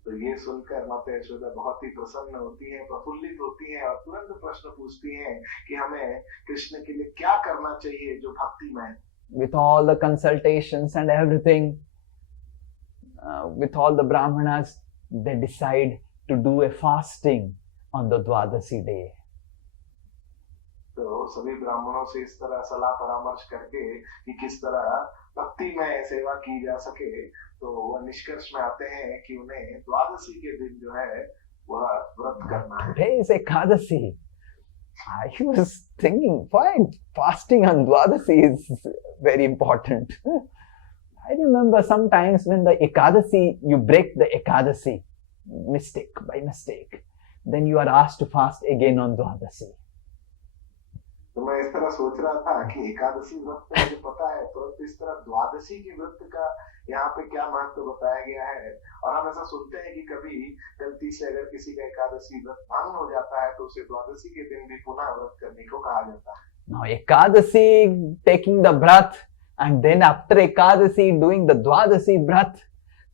तो ये सुनकर माता यशोदा बहुत ही प्रसन्न होती है, प्रफुल्लित होती है और तुरंत प्रश्न पूछती हैं कि हमें कृष्ण के लिए क्या करना चाहिए जो भक्ति में। With all the consultations and everything, with all the brahmanas, they decide to do a fasting on the Dwadasi day. तो सभी ब्राह्मणों से इस तरह सलाह परामर्श करके कि किस तरह भक्ति में सेवा की जा सके, तो वह निष्कर्ष में आते हैं कि उन्हें द्वादशी के दिन जो है वह व्रत करना है। Today is Ekadasi. I was thinking, why fasting on Dwadasi is very important. I remember sometimes when the Ekadasi, you break the Ekadasi by mistake, then you are asked to fast again on Dwadasi. तो मैं इस तरह सोच रहा था कि एकादशी व्रत तो मुझे पता है, परंतु इस तरह द्वादशी की व्रत का यहाँ पे क्या महत्व बताया गया है। और हम ऐसा सुनते हैं कि कभी गलती से अगर किसी का एकादशी व्रत भंग हो जाता है तो उसे द्वादशी के दिन भी पुनः व्रत करने को कहा जाता है। Now Ekadasi taking the vrat and then after Ekadasi doing the Dwadasi vrat.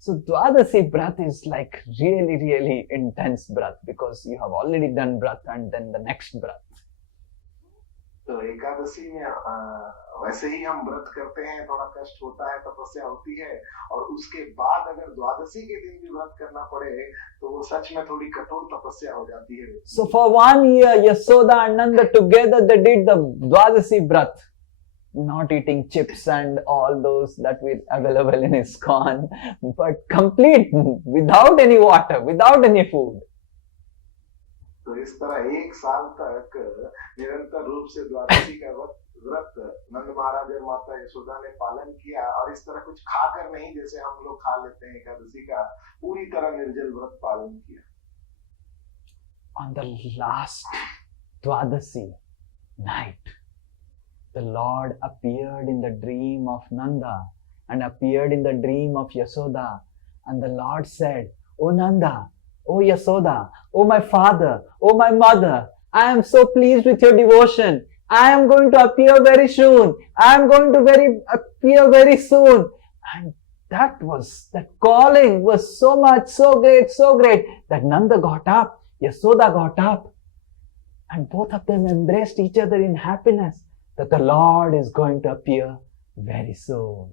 So Dwadasi Brat is like really, really intense Brat because you have already done Brat and then the next Brat. तो एकादशी में वैसे ही हम व्रत करते हैं, थोड़ा कष्ट होता है, तपस्या होती है, और उसके बाद अगर द्वादशी के दिन भी व्रत करना पड़े तो वो सच में थोड़ी कठोर तपस्या हो जाती है. So for 1 year, Yasoda and Nanda together they did the Dwadasi Brat, not eating chips and all those that were available in ISKCON, but complete without any water, without any food. तो इस तरह 1 साल तक निरंतर रूप से द्वादशी का व्रत नंद महाराज और माता यशोदा ने पालन किया, और इस तरह कुछ खाकर नहीं जैसे हम लोग खा लेते हैं एकादशी का, पूरी तरह निर्जल व्रत पालन किया. On the last Dwadasi night, the Lord appeared in the dream of Nanda and appeared in the dream of Yasoda, and the Lord said, "O Nanda, O Yasoda, O my father, O my mother, I am so pleased with your devotion. I am going to appear very soon. I am going to appear very soon." And that calling was so much, so great that Nanda got up, Yasoda got up, and both of them embraced each other in happiness that the Lord is going to appear very soon.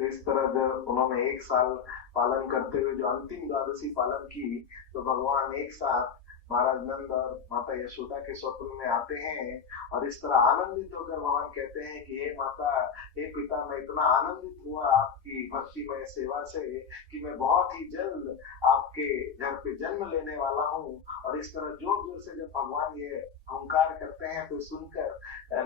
इस तरह जब उन्होंने 1 साल पालन करते हुए जो अंतिम द्वादशी पालन की, तो भगवान एक साथ महाराज नंद और माता यशोदा के स्वप्न में आते हैं, और इस तरह आनंदित होकर भगवान कहते हैं कि हे माता, हे पिता, मैं इतना आनंदित हुआ आपकी भक्तिमय सेवा से कि मैं बहुत ही जल्द आपके घर पे जन्म लेने वाला हूँ. और इस तरह जोर जोर से जब भगवान ये हुंकार करते हैं तो सुनकर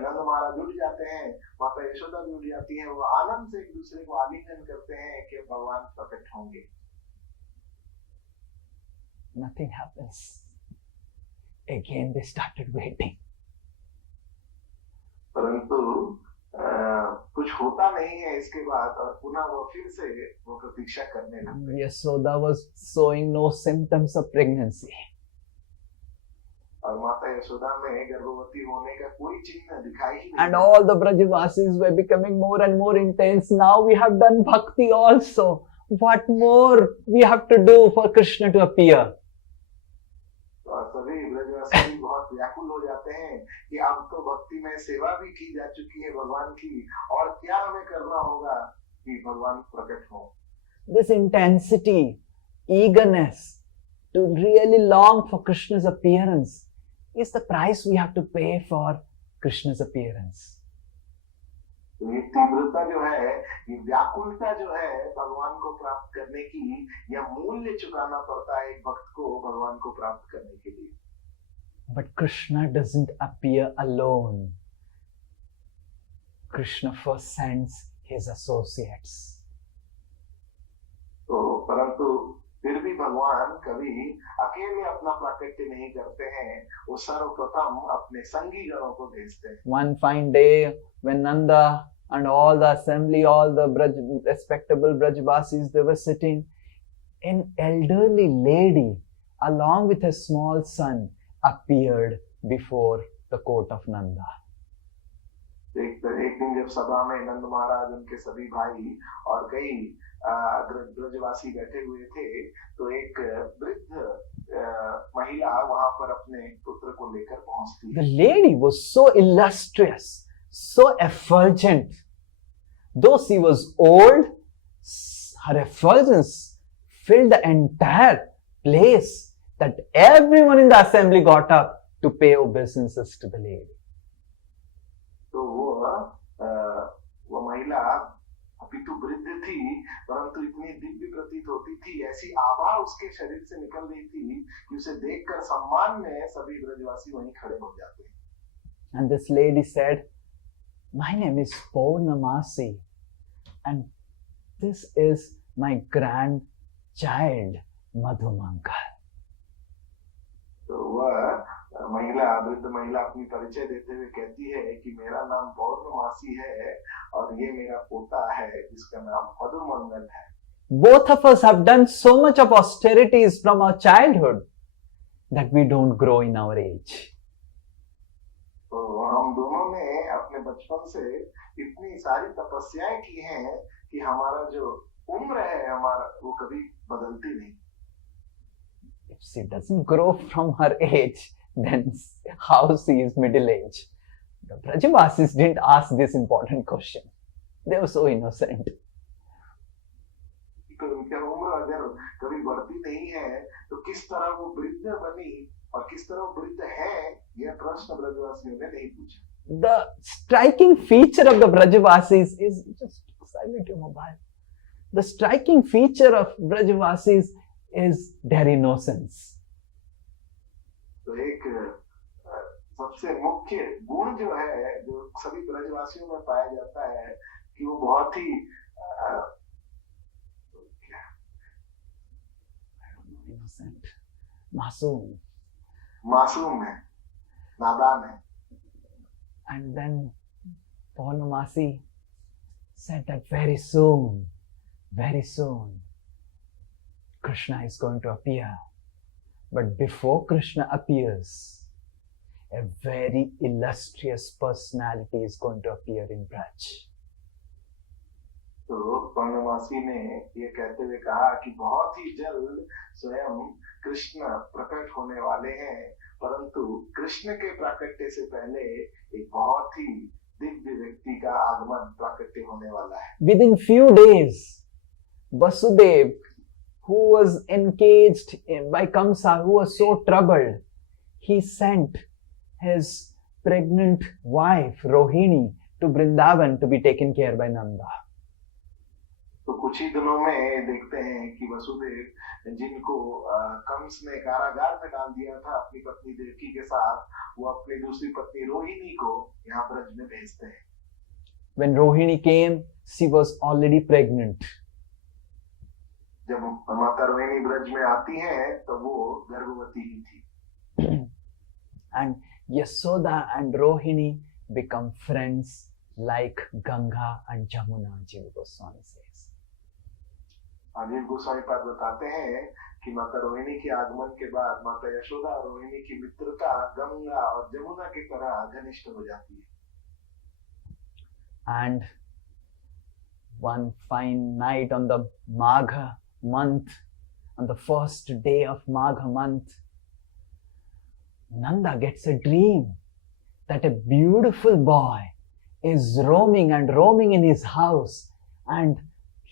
नंद महाराज उठ जाते हैं, माता यशोदा भी उठ जाती है, वो आनंद से एक दूसरे को आलिंगन करते हैं कि भगवान प्रकट होंगे. Nothing happens. Again they started waiting. परंतु कुछ होता नहीं है इसके बाद, और पुनः वो फिर से वो प्रतीक्षा करने लगते. Yasoda was showing no symptoms of pregnancy. और माता यशोदा में गर्भवती होने का कोई चिन्ह दिखाई ही नहीं. And all the Brajavasis were becoming more and more intense. Now we have done bhakti also. What more we have to do for Krishna to appear? और सभी ब्रजवासी भी बहुत व्याकुल हो जाते हैं कि अब तो भक्ति में सेवा भी की जा चुकी है भगवान की, और क्या हमें करना होगा कि भगवान प्रकट हो. This intensity, eagerness to really long for Krishna's appearance is the price we have to pay for Krishna's appearance. तो ये तीव्रता जो है, ये व्याकुलता जो है भगवान को प्राप्त करने की, यह मूल्य चुकाना पड़ता है एक भक्त को भगवान को प्राप्त करने के लिए. But Krishna doesn't appear alone. Krishna first sends his associates. तो परंतु फिर भी भगवान कभी अकेले अपना प्राकट्य नहीं करते हैं, वो सर्वप्रथम अपने संगी गणों को भेजते हैं. One fine day when Nanda and all the assembly, all the respectable Brajvasis, they were sitting, an elderly lady along with a small son appeared before the court of Nanda. एक दिन जब सभा में नंद महाराज, उनके सभी भाई और कई ब्रजवासी बैठे हुए थे, तो एक वृद्ध महिला वहां पर अपने पुत्र को लेकर पहुंचती है. The lady was so illustrious, so effulgent. Though she was old, her effulgence filled the entire place that everyone in the assembly got up to pay obeisances to the lady. तो वो महिला अभी तो वृद्ध थी, परंतु इतनी दिव्य प्रतीत होती थी, ऐसी आभा उसके शरीर से निकल रही थी कि उसे देखकर सम्मान में सभी ब्रजवासी वहीं खड़े हो जाते हैं. And this lady said, "My name is Purnamasi, and this is my grandchild Madhumangal." तो वह वृद्ध महिला अपनी परिचय देते हुए कहती है कि मेरा नाम पौर्णमासी है और ये मेरा पोता है जिसका नाम मधुमंगल है. Both of us have done so much of austerities from our childhood that we don't grow in our age. तो हम दोनों ने अपने बचपन से इतनी सारी तपस्याएं की हैं कि हमारा जो उम्र है हमारा, वो कभी बदलती नहीं। If she doesn't grow from her age, then how she is middle age? The Brajavasis didn't ask this important question. They were so innocent. तो उनकी उम्र अगर कभी बढ़ती नहीं है तो किस तरह वो वृद्ध बनी और किस तरह वो वृद्ध है, यह प्रश्न ब्रजवासियों ने नहीं पूछा। The striking feature of the Brajavasis is just silent your mobile. The striking feature of Brajavasis is their innocence. तो एक सबसे मुख्य गुण जो है, जो सभी ब्रजवासियों में पाया जाता है, कि वो बहुत ही innocent, मासूम है, नादान है। And then Purnamasi said that very soon, Krishna is going to appear. But before Krishna appears, a very illustrious personality is going to appear in Braj. तो पौर्णमासी ने ये कहते हुए कहा कि बहुत ही जल्द स्वयं कृष्ण प्रकट होने वाले हैं, परंतु कृष्ण के प्राकट्य से पहले एक बहुत ही दिव्य व्यक्ति का आगमन प्राकट्य होने वाला है। Within few days, Vasudev, who was encaged by Kamsa, who was so troubled, he sent his pregnant wife Rohini to Vrindavan to be taken care by Nanda. तो कुछ ही दिनों में देखते हैं कि वसुदेव, जिनको कंस ने कारागार में डाल दिया था अपनी पत्नी देवकी के साथ, वो अपनी दूसरी पत्नी रोहिणी को यहाँ ब्रज में भेजते हैं। When Rohini came, she was already pregnant. जब माता रोहिणी ब्रज में आती हैं, तो वो गर्भवती ही थी। And Yasoda and Rohini become friends like Ganga and Jamuna, Jiva Goswami says. Anil Goswami पाद बताते हैं कि माता रोहिणी के आगमन के बाद माता यशोदा और रोहिणी की मित्रता गंगा और जमुना की तरह घनिष्ठ हो जाती है। And one fine night on the Magha month, on the first day of Magha month, Nanda gets a dream that a beautiful boy is roaming in his house, and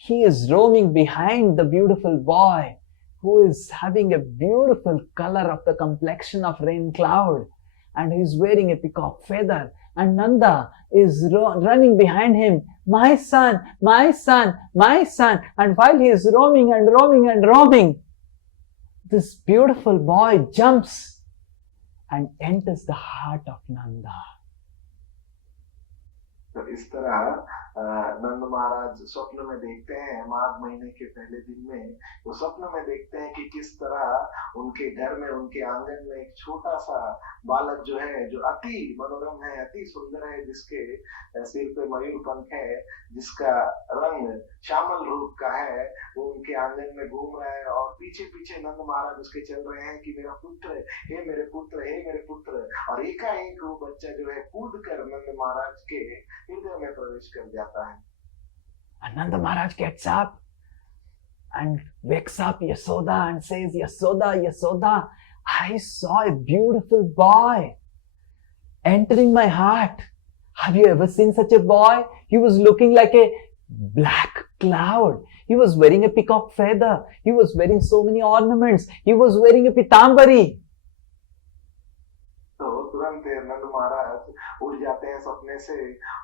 he is roaming behind the beautiful boy who is having a beautiful color of the complexion of rain cloud, and he is wearing a peacock feather, and Nanda is running behind him, my son, my son, my son. And while he is roaming, this beautiful boy jumps and enters the heart of Nanda. तो इस तरह नंद महाराज स्वप्न में देखते हैं, माघ महीने के पहले दिन में वो स्वप्न में देखते हैं कि किस तरह उनके घर में, उनके आंगन में एक छोटा सा बालक जो है, जो अति मनोरम है, अति सुंदर है, जिसके सिर पे मयूर पंख है, जिसका रंग श्यामल रूप का है, वो उनके आंगन में घूम रहा है और पीछे पीछे नंद महाराज उसके चल रहे हैं कि मेरा पुत्र, हे मेरे पुत्र, हे मेरे पुत्र। और एकाएक वो बच्चा जो है कूद कर नंद महाराज के हृदय में प्रवेश कर जाता है। And Nanda Maharaj gets up and wakes up Yasoda and says, Yasoda, Yasoda, I saw a beautiful boy entering my heart. Have you ever seen such a boy? He was looking like a black cloud. He was wearing a peacock feather. He was wearing so many ornaments. He was wearing a pitambari. तो तुरंत नंद महाराज उठ जाते हैं सपने से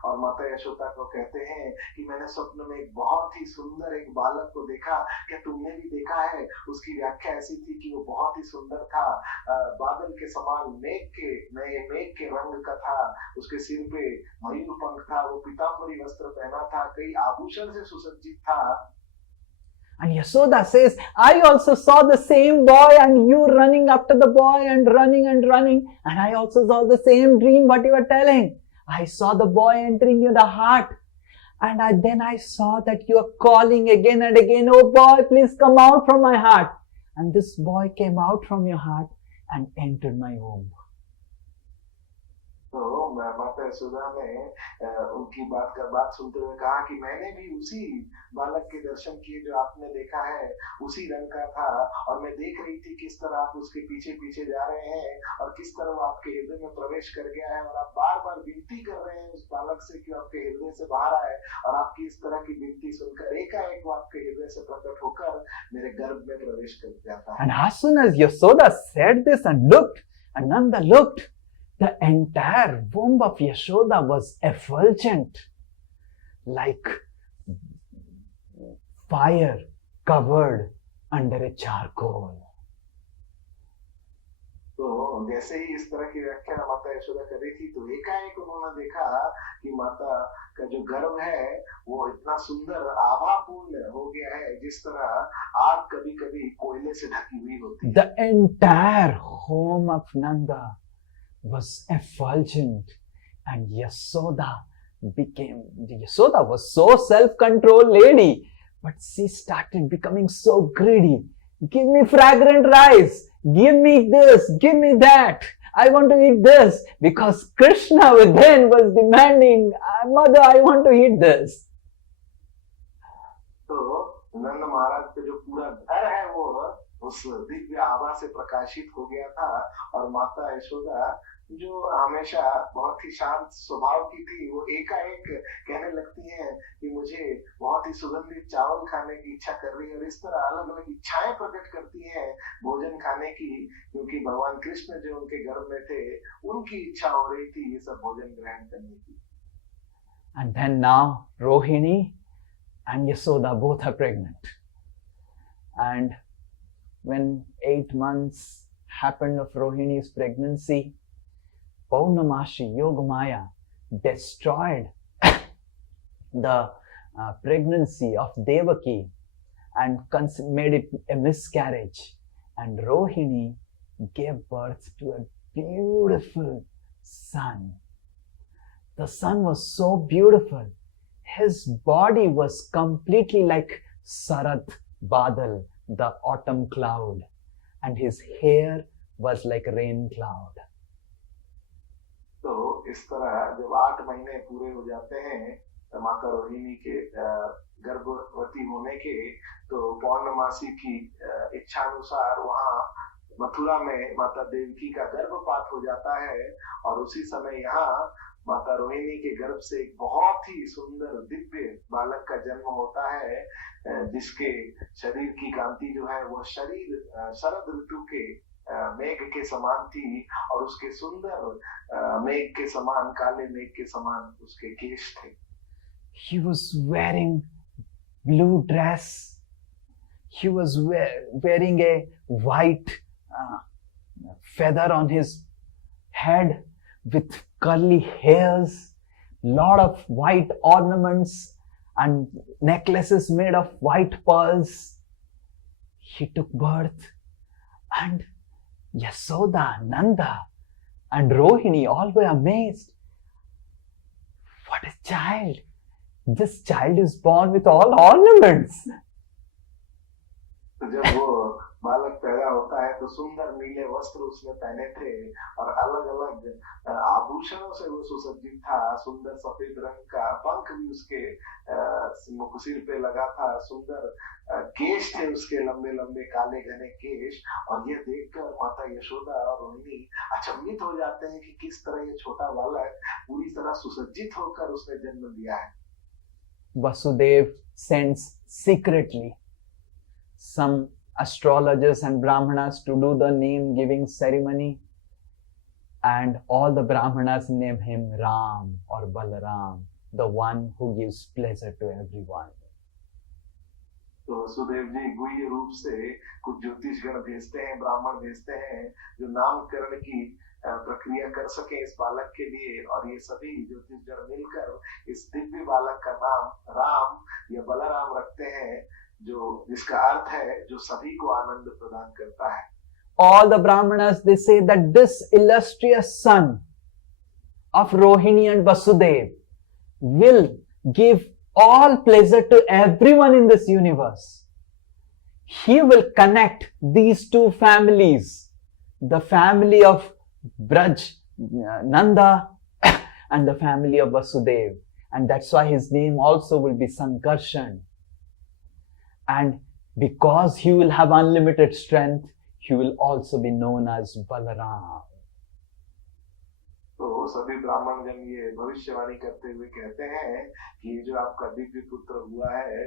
और माता यशोदा को कहते हैं कि मैंने स्वप्न में एक बहुत ही सुंदर एक बालक को देखा, क्या तुमने भी देखा है? उसकी व्याख्या ऐसी थी कि वो बहुत ही सुंदर था, बादल के समान मेघ के रंग का था, उसके सिर पे मयूर पंख था, वो पीताम्बरी वस्त्र पहना था, कई आभूषण से सुसज्जित था। And Yasoda says, I also saw the same boy and you running after the boy and running. And I also saw the same dream what you were telling. I saw the boy entering your heart. And then I saw that you are calling again and again, oh boy, please come out from my heart. And this boy came out from your heart and entered my womb. तो माता यशोदा ने उनकी बात सुनते हुए कहा कि मैंने भी उसी बालक के दर्शन किए जो आपने देखा है, उसी रंग का था, और मैं देख रही थी किस तरह आप उसके पीछे पीछे जा रहे हैं और किस तरह वो आपके हृदय में प्रवेश कर गया है, और आप बार बार विनती कर रहे हैं उस बालक से कि आपके हृदय से बाहर आए, और आपकी इस तरह की विनती सुनकर एकाएक वो आपके हृदय से प्रकट होकर मेरे गर्भ में प्रवेश कर जाता है। And as soon as Yasoda said this and looked, and Nanda looked, the entire womb of Yashoda was effulgent, like fire covered under a charcoal. तो जैसे ही इस तरह की व्याख्या माता यशोदा कर रही थी, तो एकाएक उन्होंने देखा कि माता का जो गर्भ है वो इतना सुंदर आभापूर्ण हो गया है, जिस तरह आग कभी कभी कोयले से ढकी हुई होती है। The entire home of Nanda was effulgent, and Yasoda was so self-controlled lady, but she started becoming so greedy. Give me fragrant rice, give me this, give me that. I want to eat this, because Krishna within was demanding, Mother, I want to eat this. तो नंद महाराज का जो पूरा घर है वो उस दिव्य आभा से प्रकाशित हो गया था, और माता यशोदा जो हमेशा बहुत ही शांत स्वभाव की थी, वो एकाएक कहने लगती हैं कि मुझे बहुत ही सुगंधित चावल खाने की इच्छा कर रही है, और इस तरह अलग अलग इच्छाएं प्रकट करती हैं भोजन खाने की, क्योंकि भगवान कृष्ण जो उनके गर्भ में थे उनकी इच्छा हो रही थी ये सब भोजन ग्रहण करने की। And then now Rohini and Yasoda both are pregnant, and when 8 months happened of Rohini's pregnancy, Paurnamashi Yogamaya destroyed the pregnancy of Devaki and made it a miscarriage, and Rohini gave birth to a beautiful son. The son was so beautiful. His body was completely like Sarat Badal, the autumn cloud, and his hair was like rain cloud. तो इस तरह जब 8 महीने पूरे हो जाते हैं माता रोहिणी के गर्भवती होने के, तो पौर्णमासी की इच्छा अनुसार वहाँ मथुरा में माता देवकी का गर्भपात हो जाता है, और उसी समय यहाँ माता रोहिणी के गर्भ से एक बहुत ही सुंदर दिव्य बालक का जन्म होता है, जिसके शरीर की कांति जो है वो शरद ऋतु के मेघ के समान थी, और उसके सुंदर मेघ के समान, काले मेघ के समान उसके केश थे। He was wearing blue dress. He was wearing a white feather on his head with curly hairs, lot of white ornaments and necklaces made of white pearls. He took birth, and Yasoda, Nanda and Rohini all were amazed. What a child! This child is born with all ornaments. तो जब वो बालक पैदा होता है तो सुंदर नीले वस्त्र उसने पहने थे, और अलग अलग आभूषणों से वो सुसज्जित था। सुंदर सफेद रंग का पंख भी उसके सिर पे लगा था, सुंदर केश थे उसके, लंबे लंबे काले घने केश। और यह देखकर माता यशोदा और रोहिणी अचंभित हो जाते हैं कि किस तरह ये छोटा बालक पूरी तरह सुसज्जित होकर उसने जन्म लिया है। Vasudev sends secretly some astrologers and brahmanas to do the name giving ceremony, and all the brahmanas name him Ram or Balaram, the one who gives pleasure to everyone. तो वसुदेव जी गुह्य रूप से कुछ ज्योतिष गण भेजते हैं, ब्राह्मण भेजते हैं जो नामकरण की प्रक्रिया कर सके इस बालक के लिए, और ये सभी ज्योतिष गण मिलकर इस दिव्य बालक का नाम राम या बलराम रखते हैं, जो जिसका अर्थ है जो सभी को आनंद प्रदान करता है। All the brahmanas, they say that this illustrious son of Rohini and Vasudev will give all pleasure to everyone in this universe. He will connect these two families, the family of Braj, Nanda, and the family of Vasudev. And that's why his name also will be Sankarshan. And because he will have unlimited strength, he will also be known as Balaram. तो सभी ब्राह्मण जन ये भविष्यवाणी करते हुए कहते हैं कि ये जो आपका दिव्य पुत्र हुआ है,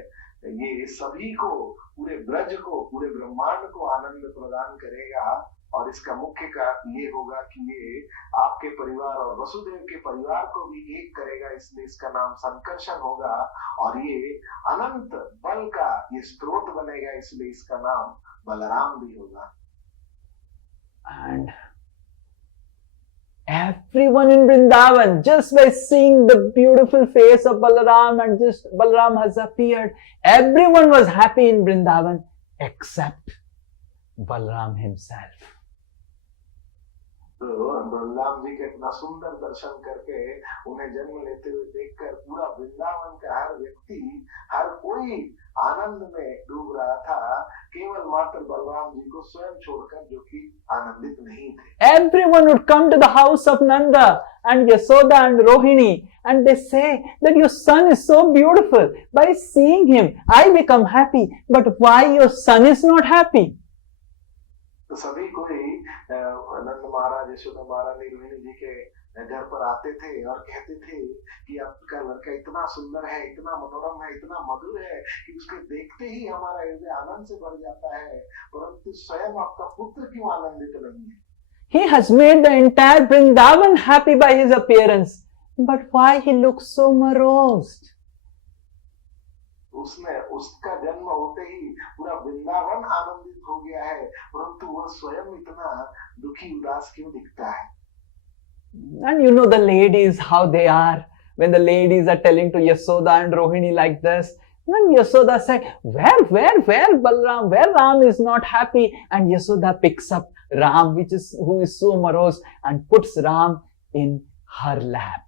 ये सभी को, पूरे ब्रज को, पूरे ब्रह्मांड को आनंद प्रदान करेगा। और इसका मुख्य कारण ये होगा कि ये आपके परिवार और वसुदेव के परिवार को भी एक करेगा, इसलिए इसका नाम संकर्षण होगा। और ये अनंत बल का ये स्रोत बनेगा, इसलिए इसका नाम बलराम भी होगा। And everyone in Vrindavan, just by seeing the beautiful face of Balaram and just Balaram has appeared, everyone was happy in Vrindavan except Balaram himself. तो बलराम जी के इतना सुंदर दर्शन करके, उन्हें जन्म लेते हुए देखकर पूरा वृंदावन का हर व्यक्ति, हर कोई आनंद में डूब रहा था, केवल मात्र बलराम जी को स्वयं छोड़कर, जो कि आनंदित नहीं थे। Everyone would come to the house of Nanda and Yasoda and Rohini, and they say that your son is so beautiful. By seeing him, I become happy. But why your son is not happy? तो सभी कोई नंद महाराज, यशोदा महारानी, रोहिणी जी के घर पर आते थे और कहते थे कि आपका लड़का इतना सुंदर है, इतना मनोरम है, इतना मधुर है कि उसके देखते ही हमारा हृदय आनंद से भर जाता है, परंतु स्वयं आपका पुत्र क्यों आनंदित नहीं है? He has made the entire Vrindavan happy by his appearance. But why he looks so morose? उसने, उसका जन्म होते ही पूरा वृंदावन आनंदित हो गया है, परंतु वह स्वयं इतना दुखी उदास क्यों दिखता है? And you know the ladies, how they are. When the ladies are telling to Yasoda and Rohini like this, when Yasoda said, where Balaram, where Ram is not happy, and Yasoda picks up Ram, who is so morose, and puts Ram in her lap.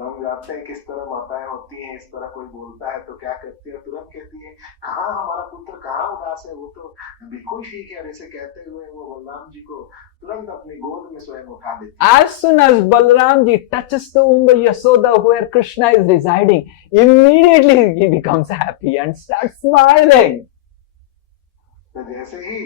हम जानते हैं किस तरह माताएं होती हैं, इस तरह कोई बोलता है तो क्या करती है, तुरंत कहती है, कहाँ हमारा पुत्र, कहाँ उदास है, वो तो बिल्कुल ठीक है। और ऐसे कहते हुए वो बलराम जी को तुरंत अपनी गोद में स्वयं उठा देती है। As soon as Balaram ji touches the womb of Yasoda where Krishna is residing, immediately he becomes happy and starts smiling. तो जैसे ही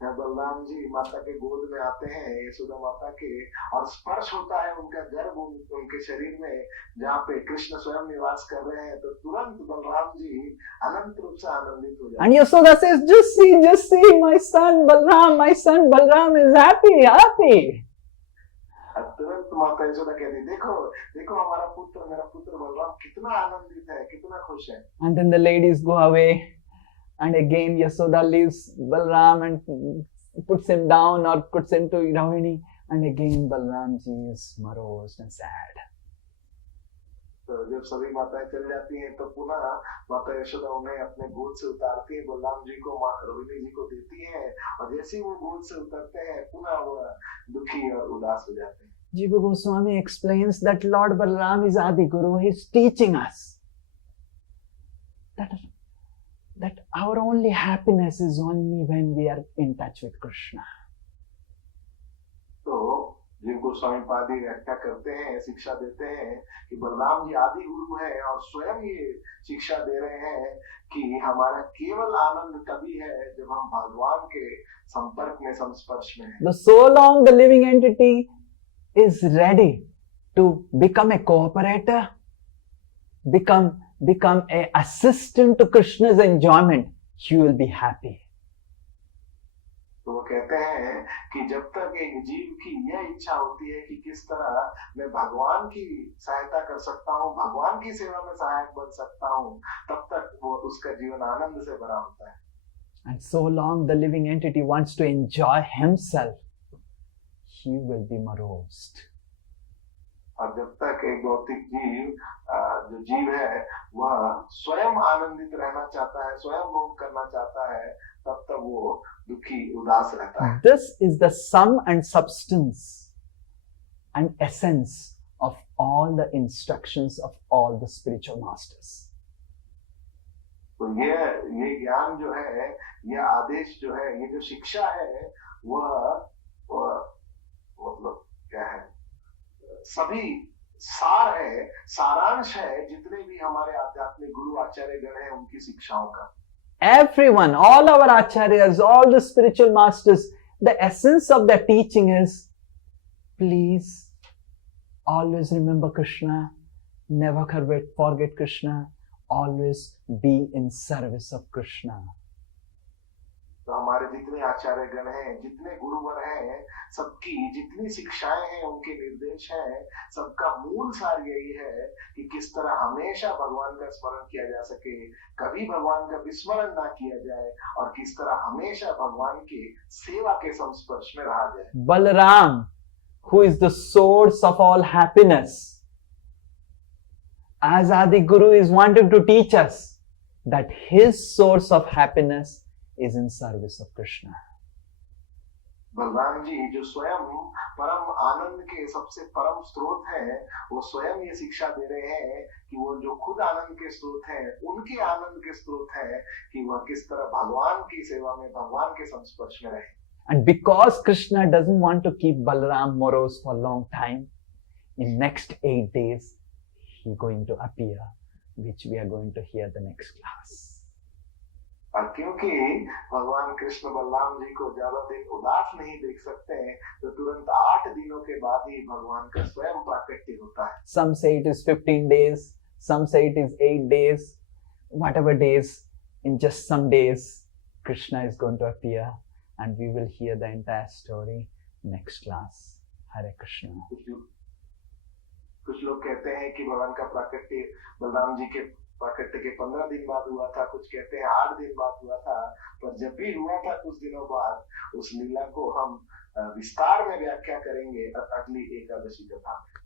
बलराम जी माता के गोद में आते हैं, यशोदा माता के, और स्पर्श होता है उनका गर्भ उनके शरीर में, जहाँ पे कृष्ण स्वयं निवास कर रहे हैं, तो तुरंत बलराम जी अनंत रूप से आनंदित हो जाते हैं। And Yasoda says, just see, my son Balaram is happy. तुरंत माता यशोदा कहती, देखो हमारा पुत्र, मेरा पुत्र बलराम कितना आनंदित है, कितना खुश है। And then the ladies go away. And again Yasoda leaves Balaram and puts him down or puts him to Rohini. And again Balaram ji is morose and sad. तो जब सभी माताएं चल जाती हैं तो पुनः माता यशोदा उन्हें अपने गोद से उतारती है, बलराम जी को, रोहिणी जी को देती है, और जैसे ही वो गोद से उतरते हैं पुनः वो दुखी और उदास हो जाते हैं। Jiva Goswami explains that Lord Balaram is Adi Guru. He is teaching us that our only happiness is only when we are in touch with Krishna. तो जीव गोस्वामी पादी व्याख्या करते हैं, शिक्षा देते हैं कि बलराम जी आदि गुरु हैं और स्वयं ये शिक्षा दे रहे हैं कि हमारा केवल आनंद तभी है जब हम भगवान के संपर्क में, संस्पर्श में हैं। So long the living entity is ready to become a cooperator, become a assistant to Krishna's enjoyment, he will be happy. तो वो कहते हैं कि जब तक एक जीव की यह इच्छा होती है कि किस तरह मैं भगवान की सहायता कर सकता हूँ, भगवान की सेवा में सहायक बन सकता हूँ, तब तक वो उसका जीवन आनंद से भरा होता है। And so long the living entity wants to enjoy himself, he will be morose. और जब तक एक भौतिक जीव, जो जीव है, वह स्वयं आनंदित रहना चाहता है, स्वयं भोग करना चाहता है, तब तक वो दुखी उदास रहता है। This is the sum and substance and essence of all the instructions of all the spiritual masters. तो ये ज्ञान जो है, यह आदेश जो है, ये जो शिक्षा है, वह मतलब क्या है, सभी सार है, सारांश है जितने भी हमारे आध्यात्मिक गुरु आचार्य गण हैं उनकी शिक्षाओं का। Everyone, all our acharyas, all the spiritual masters, the essence of their teaching is, please always remember Krishna, never forget Krishna, always be in service of Krishna. तो हमारे जितने आचार्य गण हैं, जितने गुरुवर हैं, सबकी जितनी शिक्षाएं हैं, उनके निर्देश हैं, सबका मूल सार यही है कि किस तरह हमेशा भगवान का स्मरण किया जा सके, कभी भगवान का विस्मरण ना किया जाए, और किस तरह हमेशा भगवान की सेवा के संस्पर्श में रहा जाए। Balaram, who is the source of all happiness, as Adi Guru is wanting to teach us that his source of happiness is in service of Krishna. Balram ji जो स्वयं परम आनंद के सबसे परम स्रोत हैं, वो स्वयं ये शिक्षा दे रहे हैं कि वो जो खुद आनंद के स्रोत हैं, उनके आनंद के स्रोत हैं कि वह किस तरह भगवान की सेवा में, भगवान के संस्पर्श में रहे। And because Krishna doesn't want to keep Balaram morose for a long time, in next 8 days he going to appear, which we are going to hear the next class. और क्योंकि भगवान कृष्ण बलराम जी को ज्यादा दिन उदास नहीं देख सकते हैं, तो तुरंत 8 दिनों के बाद ही भगवान का स्वयं प्राकट्य होता है। Some say it is 15 days, some say it is 8 days, whatever days, in just some days Krishna is going to appear and we will hear the entire story next class. Hare Krishna. कुछ लोग कहते हैं कि भगवान का प्राकट्य बलराम जी के प्राकट्य के 15 दिन बाद हुआ था, कुछ कहते हैं 8 दिन बाद हुआ था, पर जब भी हुआ था कुछ दिनों बाद, उस लीला को हम विस्तार में व्याख्या करेंगे अगली एकादशी कथा में।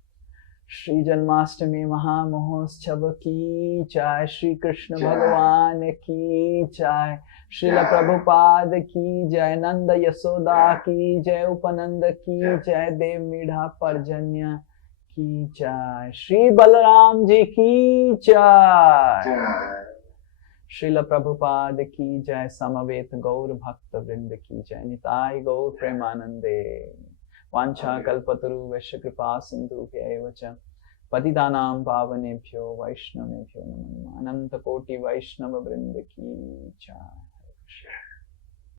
श्री जन्माष्टमी महामहोत्सव की जय, श्री कृष्ण भगवान की जय, श्रील प्रभुपाद की जय, नंद यशोदा की जय, उपनंद की जय, देव मीढ़ा पर्जन्य की जय, श्री बलराम जी की जय, श्रील प्रभुपाद की जय, समवेत गौर भक्त वृंद की जय, निताय गौर प्रेमानंदे, वांछा कल्पतरु वैश्य कृपा सिंधु च पतितानां पावनेभ्यो वैष्णवेभ्यो नमः, अनंत कोटि वैष्णव वृंद की जय।